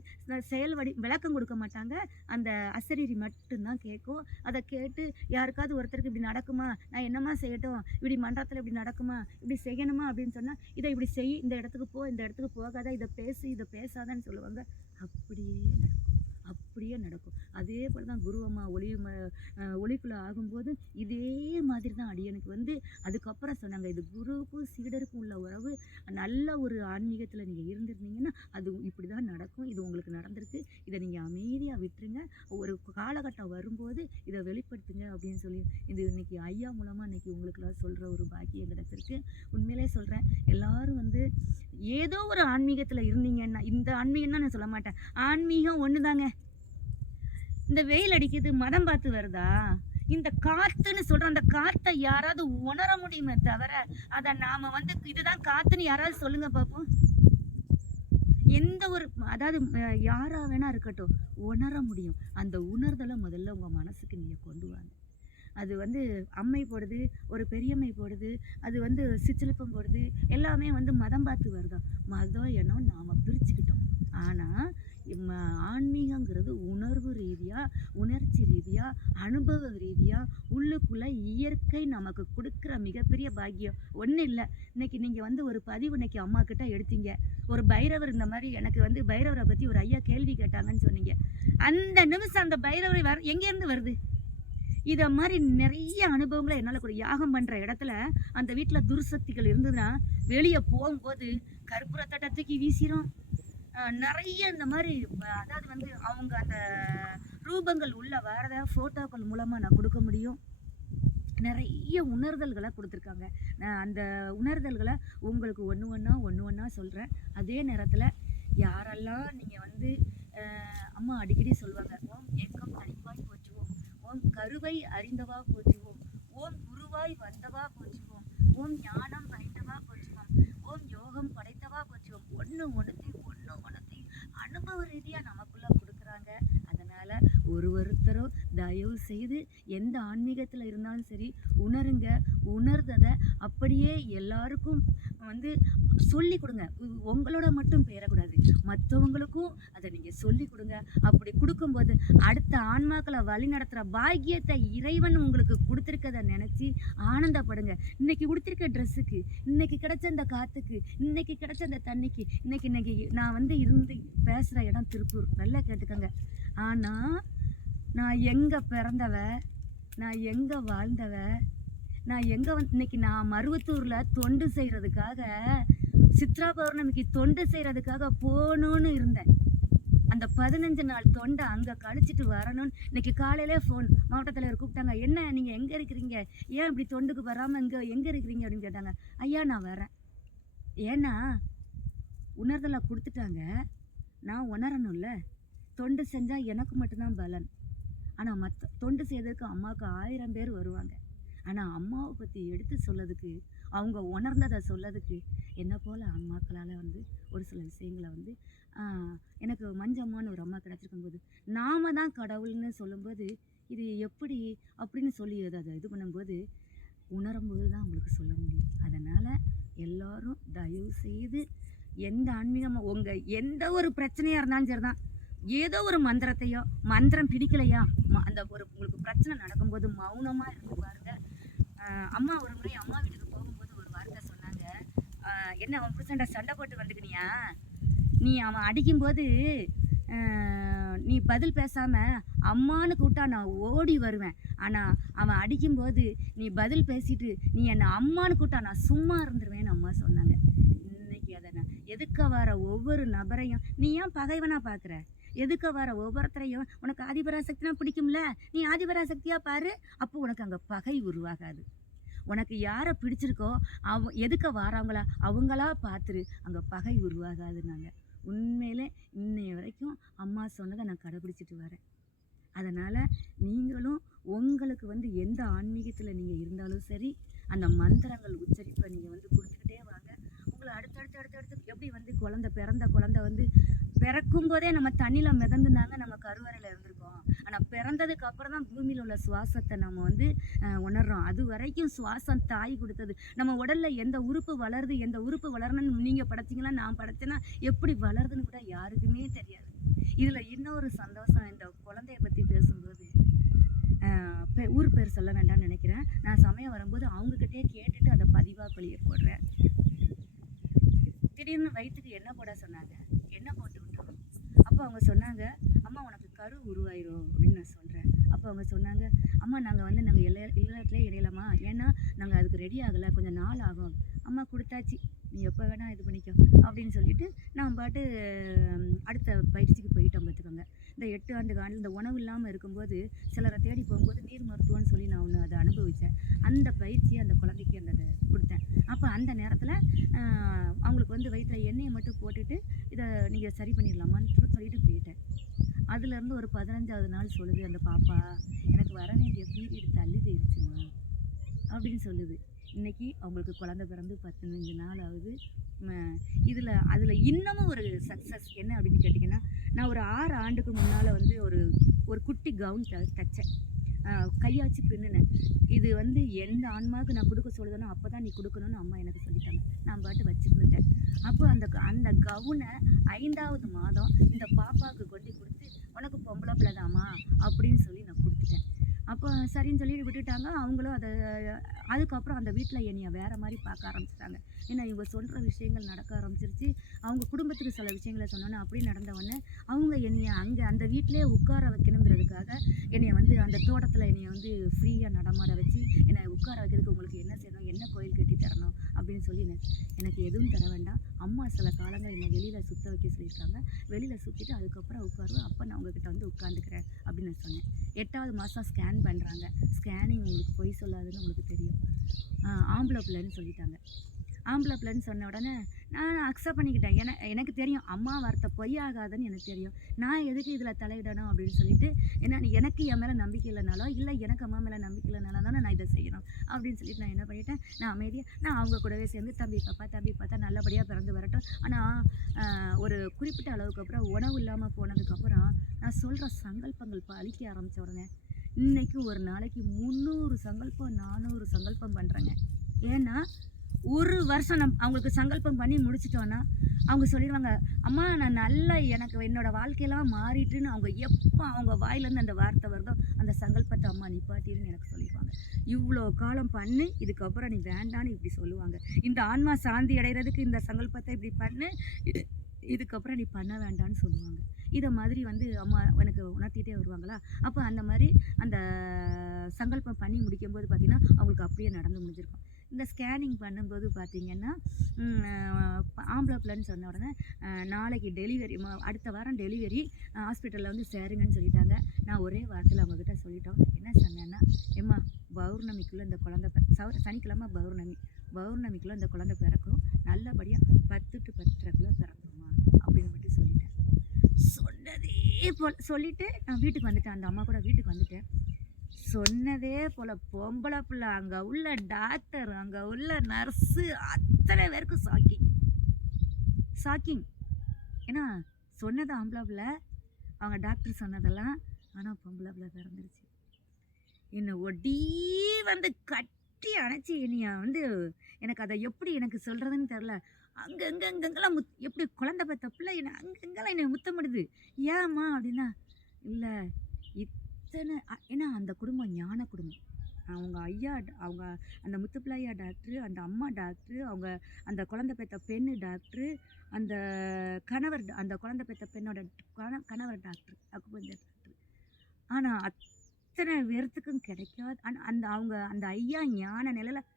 விளக்கம் கொடுக்க மாட்டாங்க, அந்த அசரீரி மட்டும்தான் கேட்கும். அதை கேட்டு யாருக்காவது ஒருத்தருக்கு இப்படி நடக்குமா, நான் என்னம்மா செய்யட்டும், இப்படி மன்றத்தில் இப்படி நடக்குமா, இப்படி செய்யணுமா அப்படின்னு சொன்னால், இதை இப்படி செய், இந்த இடத்துக்கு போ, இந்த இடத்துக்கு போகாத, இதை பேசு, இதை பேசாதான்னு சொல்லுவாங்க. அப்படியே நடக்கும். அதே போல் தான் குருவம்மா ஒளிக்குள்ளே ஆகும்போது இதே மாதிரி தான் அடியனுக்கு வந்து அதுக்கப்புறம் சொன்னாங்க, இது குருவுக்கும் சீடருக்கும் உள்ள உறவு. நல்ல ஒரு ஆன்மீகத்தில் நீங்கள் இருந்திருந்தீங்கன்னா அது இப்படி தான் நடக்கும். இது உங்களுக்கு நடந்திருக்கு, இதை நீங்கள் அமைதியாக விட்டுருங்க, ஒரு காலகட்டம் வரும்போது இதை வெளிப்படுத்துங்க அப்படின்னு சொல்லி இது இன்னைக்கு ஐயா மூலமாக இன்னைக்கு உங்களுக்குலாம் சொல்கிற ஒரு பாக்கியம் கிடச்சிருக்கு. உண்மையிலே சொல்கிறேன், எல்லாரும் வந்து ஏதோ ஒரு ஆன்மீகத்தில் இருந்தீங்கன்னா, இந்த ஆன்மீகம் தான் நான் சொல்ல மாட்டேன், ஆன்மீகம் ஒன்று தாங்க. இந்த வெயில் அடிக்குது, மதம் பார்த்து வருதா? இந்த காத்துன்னு சொல்ற அந்த காத்தை யாராவது உணர முடியுமே தவிர, அதை நாம வந்து இதுதான் காத்துன்னு யாராவது சொல்லுங்க பார்ப்போம். எந்த ஒரு அதாவது யாரா வேணா இருக்கட்டும், உணர முடியும். அந்த உணர்தலை முதல்ல உங்க மனசுக்கு நீங்க கொண்டு வாங்க. அது வந்து அம்மை போடுது, ஒரு பெரியம்மை போடுது, அது வந்து சிற்றிலப்பம் போடுது, எல்லாமே வந்து மதம் பார்த்து வருதான். மதம் எண்ணம் நாம் பிரிச்சுக்கிட்டோம். ஆனால் ஆன்மீகங்கிறது உணர்வு ரீதியாக, உணர்ச்சி ரீதியாக, அனுபவ ரீதியாக, உள்ளுக்குள்ளே இயற்கை நமக்கு கொடுக்குற மிகப்பெரிய பாக்கியம் ஒன்றும் இல்லை. இன்னைக்கு நீங்கள் வந்து ஒரு பதிவு இன்னைக்கு அம்மா கிட்ட எடுத்தீங்க, ஒரு பைரவர் இந்த மாதிரி எனக்கு வந்து பைரவரை பற்றி ஒரு ஐயா கேள்வி கேட்டாங்கன்னு சொன்னீங்க. அந்த நிமிஷம் அந்த பைரவர் எங்கேருந்து வருது? இதை மாதிரி நிறைய அனுபவங்களை என்னால் கூட யாகம் பண்ணுற இடத்துல அந்த வீட்டில் துர்சக்திகள் இருந்ததுன்னா வெளியே போகும்போது கற்பூரத்தை தூக்கி வீசிடும். நிறைய இந்த மாதிரி அதாவது வந்து அவங்க அந்த ரூபங்கள் உள்ள வரத ஃபோட்டோக்கள் மூலமாக நான் கொடுக்க முடியும். நிறைய உணர்தல்களை கொடுத்துருக்காங்க. நான் அந்த உணர்தல்களை உங்களுக்கு ஒன்று ஒன்றா சொல்கிறேன். அதே நேரத்தில் யாரெல்லாம் நீங்கள் வந்து அம்மா அடிக்கடி சொல்லுவாங்க, ஓம் ஏக்கம் தனிப்பாய் போற்றுவோம், ஓம் கருவை அறிந்தவா போற்றுவோம், ஓம் குருவாய் வந்தவா போற்றுவோம், ஓம் ஞானம் அறிந்தவா போற்றுவோம், ஓம் யோகம் படைத்தவா போற்றுவோம். ஒன்றுத்தையும் அனுபவ ரீதியாக நமக்குள்ளே கொடுக்குறாங்க. அதனால் ஒருத்தரும் தயவு செய்து எந்த ஆன்மீகத்தில் இருந்தாலும் சரி உணருங்க. உணர்ந்ததை அப்படியே எல்லாருக்கும் வந்து சொல்லி கொடுங்க. உங்களோட மட்டும் பெயரக்கூடாது, மற்றவங்களுக்கும் அதை நீங்கள் சொல்லி கொடுங்க. அப்படி கொடுக்கும்போது அடுத்த ஆன்மாக்களை வழி நடத்துகிற பாக்கியத்தை இறைவன் உங்களுக்கு கொடுத்துருக்கதை நினச்சி ஆனந்தப்படுங்க. இன்னைக்கு கொடுத்துருக்க ட்ரெஸ்ஸுக்கு, இன்னைக்கு கிடைச்ச அந்த காற்றுக்கு, இன்னைக்கு கிடைச்ச அந்த தண்ணிக்கு, இன்னைக்கு நான் வந்து இருந்து பேசுகிற இடம் திருப்பூர், நல்லா கேட்டுக்கங்க. ஆனால் நான் எங்கே பிறந்தவ, நான் எங்கே வாழ்ந்தவ, நான் எங்கே இன்னைக்கு நான் மருவத்தூரில் தொண்டு செய்கிறதுக்காக, சித்ரா பௌர்ணமிக்கு தொண்டு செய்கிறதுக்காக போகணுன்னு இருந்தேன். அந்த 15 நாள் தொண்டை அங்கே கழிச்சிட்டு வரணும்னு இன்னைக்கு காலையிலே ஃபோன் மாவட்ட தலைவர் கூப்பிட்டாங்க. என்ன நீங்கள் எங்கே இருக்கிறீங்க, ஏன் இப்படி தொண்டுக்கு வராமல் எங்கே இருக்கிறீங்க அப்படின்னு கேட்டாங்க. ஐயா நான் வரேன். ஏன்னா உணர்தலை கொடுத்துட்டாங்க, நான் உணரணும்ல. தொண்டு செஞ்சால் எனக்கு மட்டும்தான் பலன். ஆனால் மற்ற தொண்டு செய்யறதுக்கு அம்மாவுக்கு 1000 பேர் வருவாங்க. ஆனால் அம்மாவை பற்றி எடுத்து சொல்லதுக்கு, அவங்க உணர்ந்ததை சொல்லதுக்கு என்ன போல் ஆன்மாக்களால் வந்து ஒரு சில விஷயங்களை வந்து எனக்கு மஞ்சம்மான்னு ஒரு அம்மா கிடச்சிருக்கும்போது, நாம தான் கடவுள்னு சொல்லும்போது இது எப்படி அப்படின்னு சொல்லி அதை இது பண்ணும்போது உணரும்போது தான் உங்களுக்கு சொல்ல முடியும். அதனால் எல்லோரும் தயவு செய்து எந்த ஆன்மீகமாக உங்கள் எந்த ஒரு பிரச்சனையாக இருந்தாலும் சரி தான், ஏதோ ஒரு மந்திரத்தையோ, மந்திரம் பிடிக்கலையா, அந்த ஒரு உங்களுக்கு பிரச்சனை நடக்கும்போது மௌனமாக இருந்து பாருங்க. அம்மா ஒரு முறை அம்மா வீட்டுக்கு போகும்போது ஒரு வார்த்தை சொன்னாங்க. என்ன அவன் புருஷன்டா சண்டை போட்டு வந்துக்கினியா, நீ அவன் அடிக்கும்போது நீ பதில் பேசாமல் அம்மானு கூப்பிட்டா நான் ஓடி வருவேன். ஆனால் அவன் அடிக்கும்போது நீ பதில் பேசிட்டு நீ என்னை அம்மானு கூப்பிட்டா நான் சும்மா இருந்துருவேன்னு அம்மா சொன்னாங்க. இன்னைக்கு அதை நான் எதுக்க வர ஒவ்வொரு நபரையும் நீ ஏன் பகைவனாக பார்க்குற, எதுக்க வர ஒவ்வொருத்தரையும் உனக்கு ஆதிபராசக்தினா பிடிக்கும்ல, நீ ஆதிபராசக்தியாக பாரு. அப்போ உனக்கு அங்கே பகை உருவாகாது. உனக்கு யாரை பிடிச்சிருக்கோ எதுக்க வாரவங்களா அவங்களா பார்த்துரு, அங்கே பகை உருவாகாதுன்னாங்க. உண்மையிலே இன்னைய வரைக்கும் அம்மா சொன்னதை நான் கடைபிடிச்சிட்டு வரேன். அதனால் நீங்களும் உங்களுக்கு வந்து எந்த ஆன்மீகத்தில் நீங்கள் இருந்தாலும் சரி, அந்த மந்திரங்கள் உச்சரிப்பை நீங்கள் வந்து கொடுத்துக்கிட்டே வாங்க. உங்களை அடுத்தடுத்து எப்படி வந்து பிறந்த குழந்தை வந்து பிறக்கும் போதே நம்ம தண்ணியில் மிதந்துனாங்க நம்ம கருவறையில் இருந்திருக்கோம். ஆனால் பிறந்ததுக்கு அப்புறம் தான் பூமியில் உள்ள சுவாசத்தை நம்ம வந்து உணர்றோம். அது வரைக்கும் சுவாசம் தாய் கொடுத்தது. நம்ம உடலில் எந்த உறுப்பு வளருது, எந்த உறுப்பு வளரணும்னு நீங்கள் படைச்சிங்களா நான் படைச்சேன்னா எப்படி வளருதுன்னு கூட யாருக்குமே தெரியாது. இதில் இன்னொரு சந்தோஷம், இந்த குழந்தைய பற்றி பேசும்போது ஊர் பேர் சொல்ல வேண்டாம்னு நினைக்கிறேன். நான் சமயம் வரும்போது அவங்கக்கிட்டே கேட்டுட்டு அதை பதிவாக வெளியே போடுறேன். திடீர்னு வயிற்றுக்கு எண்ணெய் போட சொன்னாங்க, எண்ணெய் போட்டு விட்டோம். அப்போ அவங்க சொன்னாங்க, அம்மா உனக்கு கரு உருவாயிரும் அப்படின்னு நான் சொல்கிறேன். அப்போ அவங்க சொன்னாங்க, அம்மா நாங்கள் இல்லத்துலேயே இடையலாமா, ஏன்னா நாங்கள் அதுக்கு ரெடி ஆகலை, கொஞ்சம் நாள் ஆகும். அம்மா கொடுத்தாச்சு, நீ எப்போ வேணால் இது பண்ணிக்கோ அப்படின்னு சொல்லிட்டு நான் பாட்டு அடுத்த பயிற்சிக்கு போயிட்டோம். பார்த்துக்கோங்க, இந்த 8 ஆண்டு காலம் இந்த உணவு இல்லாமல் இருக்கும்போது சிலரை தேடி போகும்போது நீர் மருத்துவம்னு சொல்லி நான் ஒன்று அதை அனுபவித்தேன். அந்த பயிற்சியை அந்த குழந்தைக்கு அந்த கொடுத்தேன். அப்போ அந்த நேரத்தில் அவங்களுக்கு வந்து வயிற்றில் எண்ணெயை மட்டும் போட்டுட்டு இதை நீங்கள் சரி பண்ணிடலாமான்னு சொல்லிட்டு போயிட்டேன். அதுலேருந்து ஒரு 15ஆவது நாள் சொல்லுது அந்த பாப்பா, எனக்கு வர வேண்டிய பீரியட் தள்ளி போயிடுச்சுமா அப்படின்னு சொல்லுது. இன்றைக்கி அவங்களுக்கு குழந்தை பிறந்து 15 நாள் ஆகுது. அதில் இன்னமும் ஒரு சக்ஸஸ் என்ன அப்படின்னு கேட்டிங்கன்னா, நான் ஒரு 6 ஆண்டுக்கு முன்னால் வந்து ஒரு குட்டி கவுன் தைச்சேன், கையாச்சு பின்னுனேன். இது வந்து எந்த ஆன்மாவுக்கு நான் கொடுக்க சொல்லுதனோ அப்போ தான் நீ கொடுக்கணும்னு அம்மா எனக்கு சொல்லிட்டாங்க. நான் பாட்டு வச்சுருந்துட்டேன். அப்போ அந்த கவுனை 5ஆவது மாதம் இந்த பாப்பாவுக்கு கொண்டு கொடுத்து, உனக்கு பொம்பளை பிள்ளை தாம்மா அப்படின்னு சொல்லி நான் கொடுத்துட்டேன். அப்போ சரின்னு சொல்லி விட்டுட்டாங்க. அவங்களும் அதுக்கப்புறம் அந்த வீட்டில் என்னைய வேறு மாதிரி பார்க்க ஆரம்பிச்சிட்டாங்க. ஏன்னா இவங்க சொல்கிற விஷயங்கள் நடக்க ஆரம்பிச்சிருச்சு. அவங்க குடும்பத்துக்கு சில விஷயங்களை சொன்னோன்னே அப்படி நடந்தவொடனே அவங்க என்னைய அங்கே அந்த வீட்டிலே உட்கார வைக்கணுங்கிறதுக்காக என்னைய வந்து அந்த தோட்டத்தில் என்னைய வந்து ஃப்ரீயாக நடமாட வச்சு என்னை உட்கார வைக்கிறதுக்கு உங்களுக்கு என்ன செய்யணும், என்ன கோயில் கட்டி தரணும் அப்படின்னு சொல்லி எனக்கு எதுவும் தர வேண்டாம். அம்மா சில காலங்கள் என்னை வெளியில் சுற்ற வைக்க சொல்லியிருக்காங்க. வெளியில் சுற்றிட்டு அதுக்கப்புறம் உட்காருவேன், அப்போ நான் உங்ககிட்ட வந்து உட்காந்துக்கிறேன் அப்படின்னு நான் சொன்னேன். 8ஆவது மாதம் ஸ்கேன் பண்ணுறாங்க. ஸ்கேனிங் உங்களுக்கு பொய் சொல்லாதுன்னு உங்களுக்கு தெரியும். ஆம்பளை பிள்ளைன்னு சொல்லிட்டாங்க. ஆம்பளை பிள்ளைன்னு சொன்ன உடனே நான் அக்செப்ட் பண்ணிக்கிட்டேன். எனக்கு தெரியும் அம்மா வார்த்தை பொய்யாகாதுன்னு எனக்கு தெரியும். நான் எதுக்கு இதில் தலையிடணும் அப்படின்னு சொல்லிட்டு, ஏன்னா எனக்கு என் மேலே நம்பிக்கை இல்லைனாலோ இல்லை எனக்கு அம்மா மேலே நம்பிக்கை இல்லைனாலோ தானே நான் இதை செய்யணும் அப்படின்னு சொல்லிட்டு நான் என்ன பண்ணிட்டேன், நான் அமைதியாக நான் அவங்க கூடவே சேர்ந்து தம்பி பார்த்தா நல்லபடியாக பிறந்து வரட்டும். ஆனால் ஒரு குறிப்பிட்ட அளவுக்கு அப்புறம் உணவு இல்லாமல் போனதுக்கப்புறம் நான் சொல்கிற சங்கல்பங்கள் அழிக்க ஆரம்பித்த உடனே இன்னைக்கு ஒரு நாளைக்கு 300 சங்கல்பம் 400 சங்கல்பம் பண்ணுறேங்க. ஏன்னா ஒரு வருஷம் அவங்களுக்கு சங்கல்பம் பண்ணி முடிச்சிட்டோன்னா அவங்க சொல்லிடுவாங்க, அம்மா நான் நல்லா எனக்கு என்னோட வாழ்க்கையெல்லாம் மாறிட்டுன்னு அவங்க எப்போ அவங்க வாயிலேருந்து அந்த வார்த்தை வருதோ அந்த சங்கல்பத்தை அம்மா நிப்பாட்டிருன்னு எனக்கு சொல்லிடுவாங்க. இவ்வளோ காலம் பண்ணு, இதுக்கப்புறம் நீ வேண்டான்னு இப்படி சொல்லுவாங்க. இந்த ஆன்மா சாந்தி அடைகிறதுக்கு இந்த சங்கல்பத்தை இப்படி பண்ணு, இதுக்கப்புறம் நீ பண்ண வேண்டான்னு சொல்லுவாங்க. இதை மாதிரி வந்து அம்மா எனக்கு உணர்த்திட்டே வருவாங்களா. அப்போ அந்த மாதிரி அந்த சங்கல்பம் பண்ணி முடிக்கும்போது பார்த்திங்கன்னா அவங்களுக்கு அப்படியே நடந்து முடிஞ்சிருக்கும். இந்த ஸ்கேனிங் பண்ணும்போது பார்த்திங்கன்னா ஆம்பளை பிள்ளைன்னு சொன்ன உடனே நாளைக்கு டெலிவரி, அடுத்த வாரம் டெலிவரி, ஹாஸ்பிட்டலில் வந்து சேருங்கன்னு சொல்லிட்டாங்க. நான் ஒரே வாரத்தில் அவங்கக்கிட்ட சொல்லிட்டோம். என்ன சொன்னேன்னா, ஏம்மா பௌர்ணமிக்குள்ளே இந்த குழந்தை சனிக்கிழமை பௌர்ணமிக்குள்ளே இந்த குழந்தை பிறக்கும், நல்லபடியாக 10 to 10:30 பிறந்துருமா அப்படின்னு மட்டும் சொல்லிட்டேன். சொன்னதே போல் சொல்லிவிட்டு நான் வீட்டுக்கு வந்துட்டேன். அந்த அம்மா கூட வீட்டுக்கு வந்துட்டேன். சொன்னதே போல் பொம்பளை பிள்ளை, அங்கே உள்ள டாக்டர், அங்கே உள்ள நர்ஸு, அத்தனை பேருக்கும் ஷாக்கிங். ஏன்னா சொன்னது ஆம்பளை பிள்ளை, அவங்க டாக்டர் சொன்னதெல்லாம், ஆனால் பொம்பளை பிள்ளை பிறந்துருச்சு. என்னை ஒடி வந்து கட்டி அணைச்சி என்னைய வந்து எனக்கு அதை எப்படி எனக்கு சொல்கிறதுன்னு தெரில. அங்கங்கெல்லாம் எப்படி குழந்தை பெற்ற பிள்ளை என்னை அங்கங்கெல்லாம் என்னை முத்தமிடுது. ஏம்மா அப்படின்னா, இல்லை இத்தனை ஏன்னா அந்த குடும்பம் ஞான குடும்பம். அவங்க ஐயா, அவங்க அந்த முத்துப்பிள்ளை ஐயா டாக்டரு, அந்த அம்மா டாக்டரு, அவங்க அந்த குழந்தை பெற்ற பெண்ணு டாக்டரு, அந்த கணவர், அந்த குழந்தை பெற்ற பெண்ணோட கணவர் டாக்டர், அக்குபஞ்சர் டாக்டர். ஆனால் அத்தனை பேர்த்துக்கும் கிடைக்காது. அந்த அவங்க அந்த ஐயா ஞான நிலையில்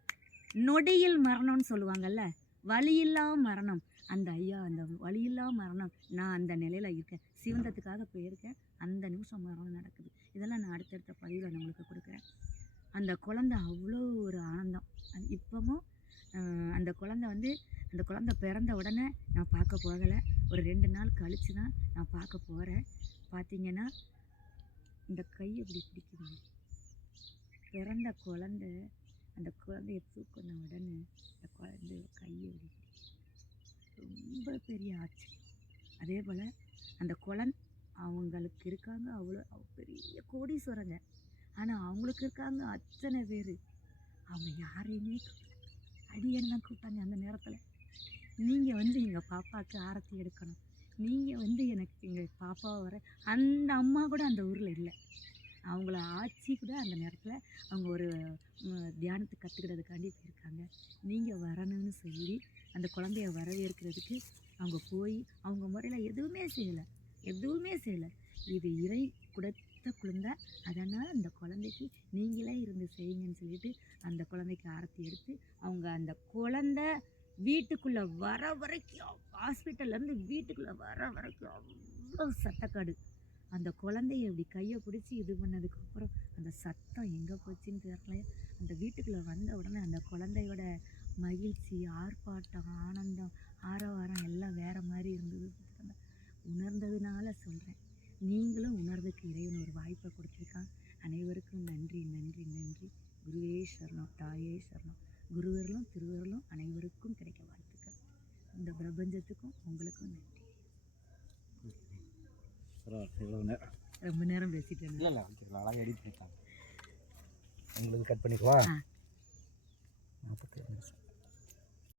நொடியில் மரணம்னு சொல்லுவாங்கல்ல, வலியில்லா மரணம். அந்த ஐயா அந்த வலியில்லா மரணம், நான் அந்த நிலையில் இருக்கேன். சிவந்தத்துக்காக போயிருக்கேன், அந்த நிமிஷம் மரணம் நடக்குது. இதெல்லாம் நான் அடுத்தடுத்த பதிவில் நான் உங்களுக்கு கொடுக்குறேன். அந்த குழந்தை அவ்வளோ ஒரு ஆனந்தம். இப்போவும் அந்த குழந்தை வந்து அந்த குழந்தை பிறந்த உடனே நான் பார்க்க போகலை. ஒரு 2 நாள் கழித்து தான் நான் பார்க்க போகிறேன். பார்த்திங்கன்னா இந்த கை எப்படி பிடிக்குது, பிறந்த குழந்தை, அந்த குழந்தைய தூக்கின உடனே அந்த குழந்தை கையை எப்படி ரொம்ப பெரிய ஆச்சு. அதே போல் அந்த குழந்தை அவங்களுக்கு இருக்காங்க அவ்வளோ பெரிய கோடீஸ்வரங்க, ஆனால் அவங்களுக்கு இருக்காங்க அத்தனை பேர். அவங்க யாரையுமே அடியன்னு தான் கூப்பிட்டாங்க. அந்த நேரத்தில் நீங்கள் வந்து எங்கள் பாப்பாவுக்கு ஆரத்தி எடுக்கணும், நீங்கள் வந்து எனக்கு எங்கள் பாப்பாவை வர, அந்த அம்மா கூட அந்த ஊரில் இல்லை. அவங்கள ஆட்சி கூட அந்த நேரத்தில் அவங்க ஒரு தியானத்தை கற்றுக்கிட்டதுக்காண்டி போயிருக்காங்க. நீங்கள் வரணும்னு சொல்லி அந்த குழந்தைய வரவேற்கிறதுக்கு அவங்க போய் அவங்க முறையில் எதுவுமே செய்யலை. இது இறை கொடுத்த குழந்தை, அதனால் அந்த குழந்தைக்கு நீங்களே இருந்து செய்யுங்கன்னு சொல்லிட்டு அந்த குழந்தைக்கு ஆரத்தி எடுத்து அவங்க அந்த குழந்தை வீட்டுக்குள்ளே வர வரைக்கும், ஹாஸ்பிட்டல்லேருந்து வீட்டுக்குள்ளே வர வரைக்கும் அவ்வளோ சத்தக்காடு. அந்த குழந்தைய இப்படி கையை பிடிச்சி இது பண்ணதுக்கப்புறம் அந்த சத்தம் எங்கே போச்சுன்னு தெரியல. அந்த வீட்டுக்குள்ளே வந்த உடனே அந்த குழந்தையோட மகிழ்ச்சி, ஆர்ப்பாட்டம், ஆனந்தம், ஆரவாரம் எல்லாம் வேறு மாதிரி இருந்தது. உணர்ந்ததுனால சொல்கிறேன். நீங்களும் உணர்வுக்கு இறைவன் ஒரு வாய்ப்பை கொடுத்துருக்கான். அனைவருக்கும் நன்றி நன்றி நன்றி. குருவே சரணம், தாயே சரணம். குருவர்களும் திருவர்களும் அனைவருக்கும் கிடைக்க வாழ்த்துக்கள். இந்த பிரபஞ்சத்துக்கும் உங்களுக்கும் நன்றி. ரொம்ப நேரம் பேசிட்டேன். இல்லை அழகாக எடிட் பண்ணிட்டாங்க. உங்களுக்கு கட் பண்ணிக்குவா. 47 நிமிஷம்.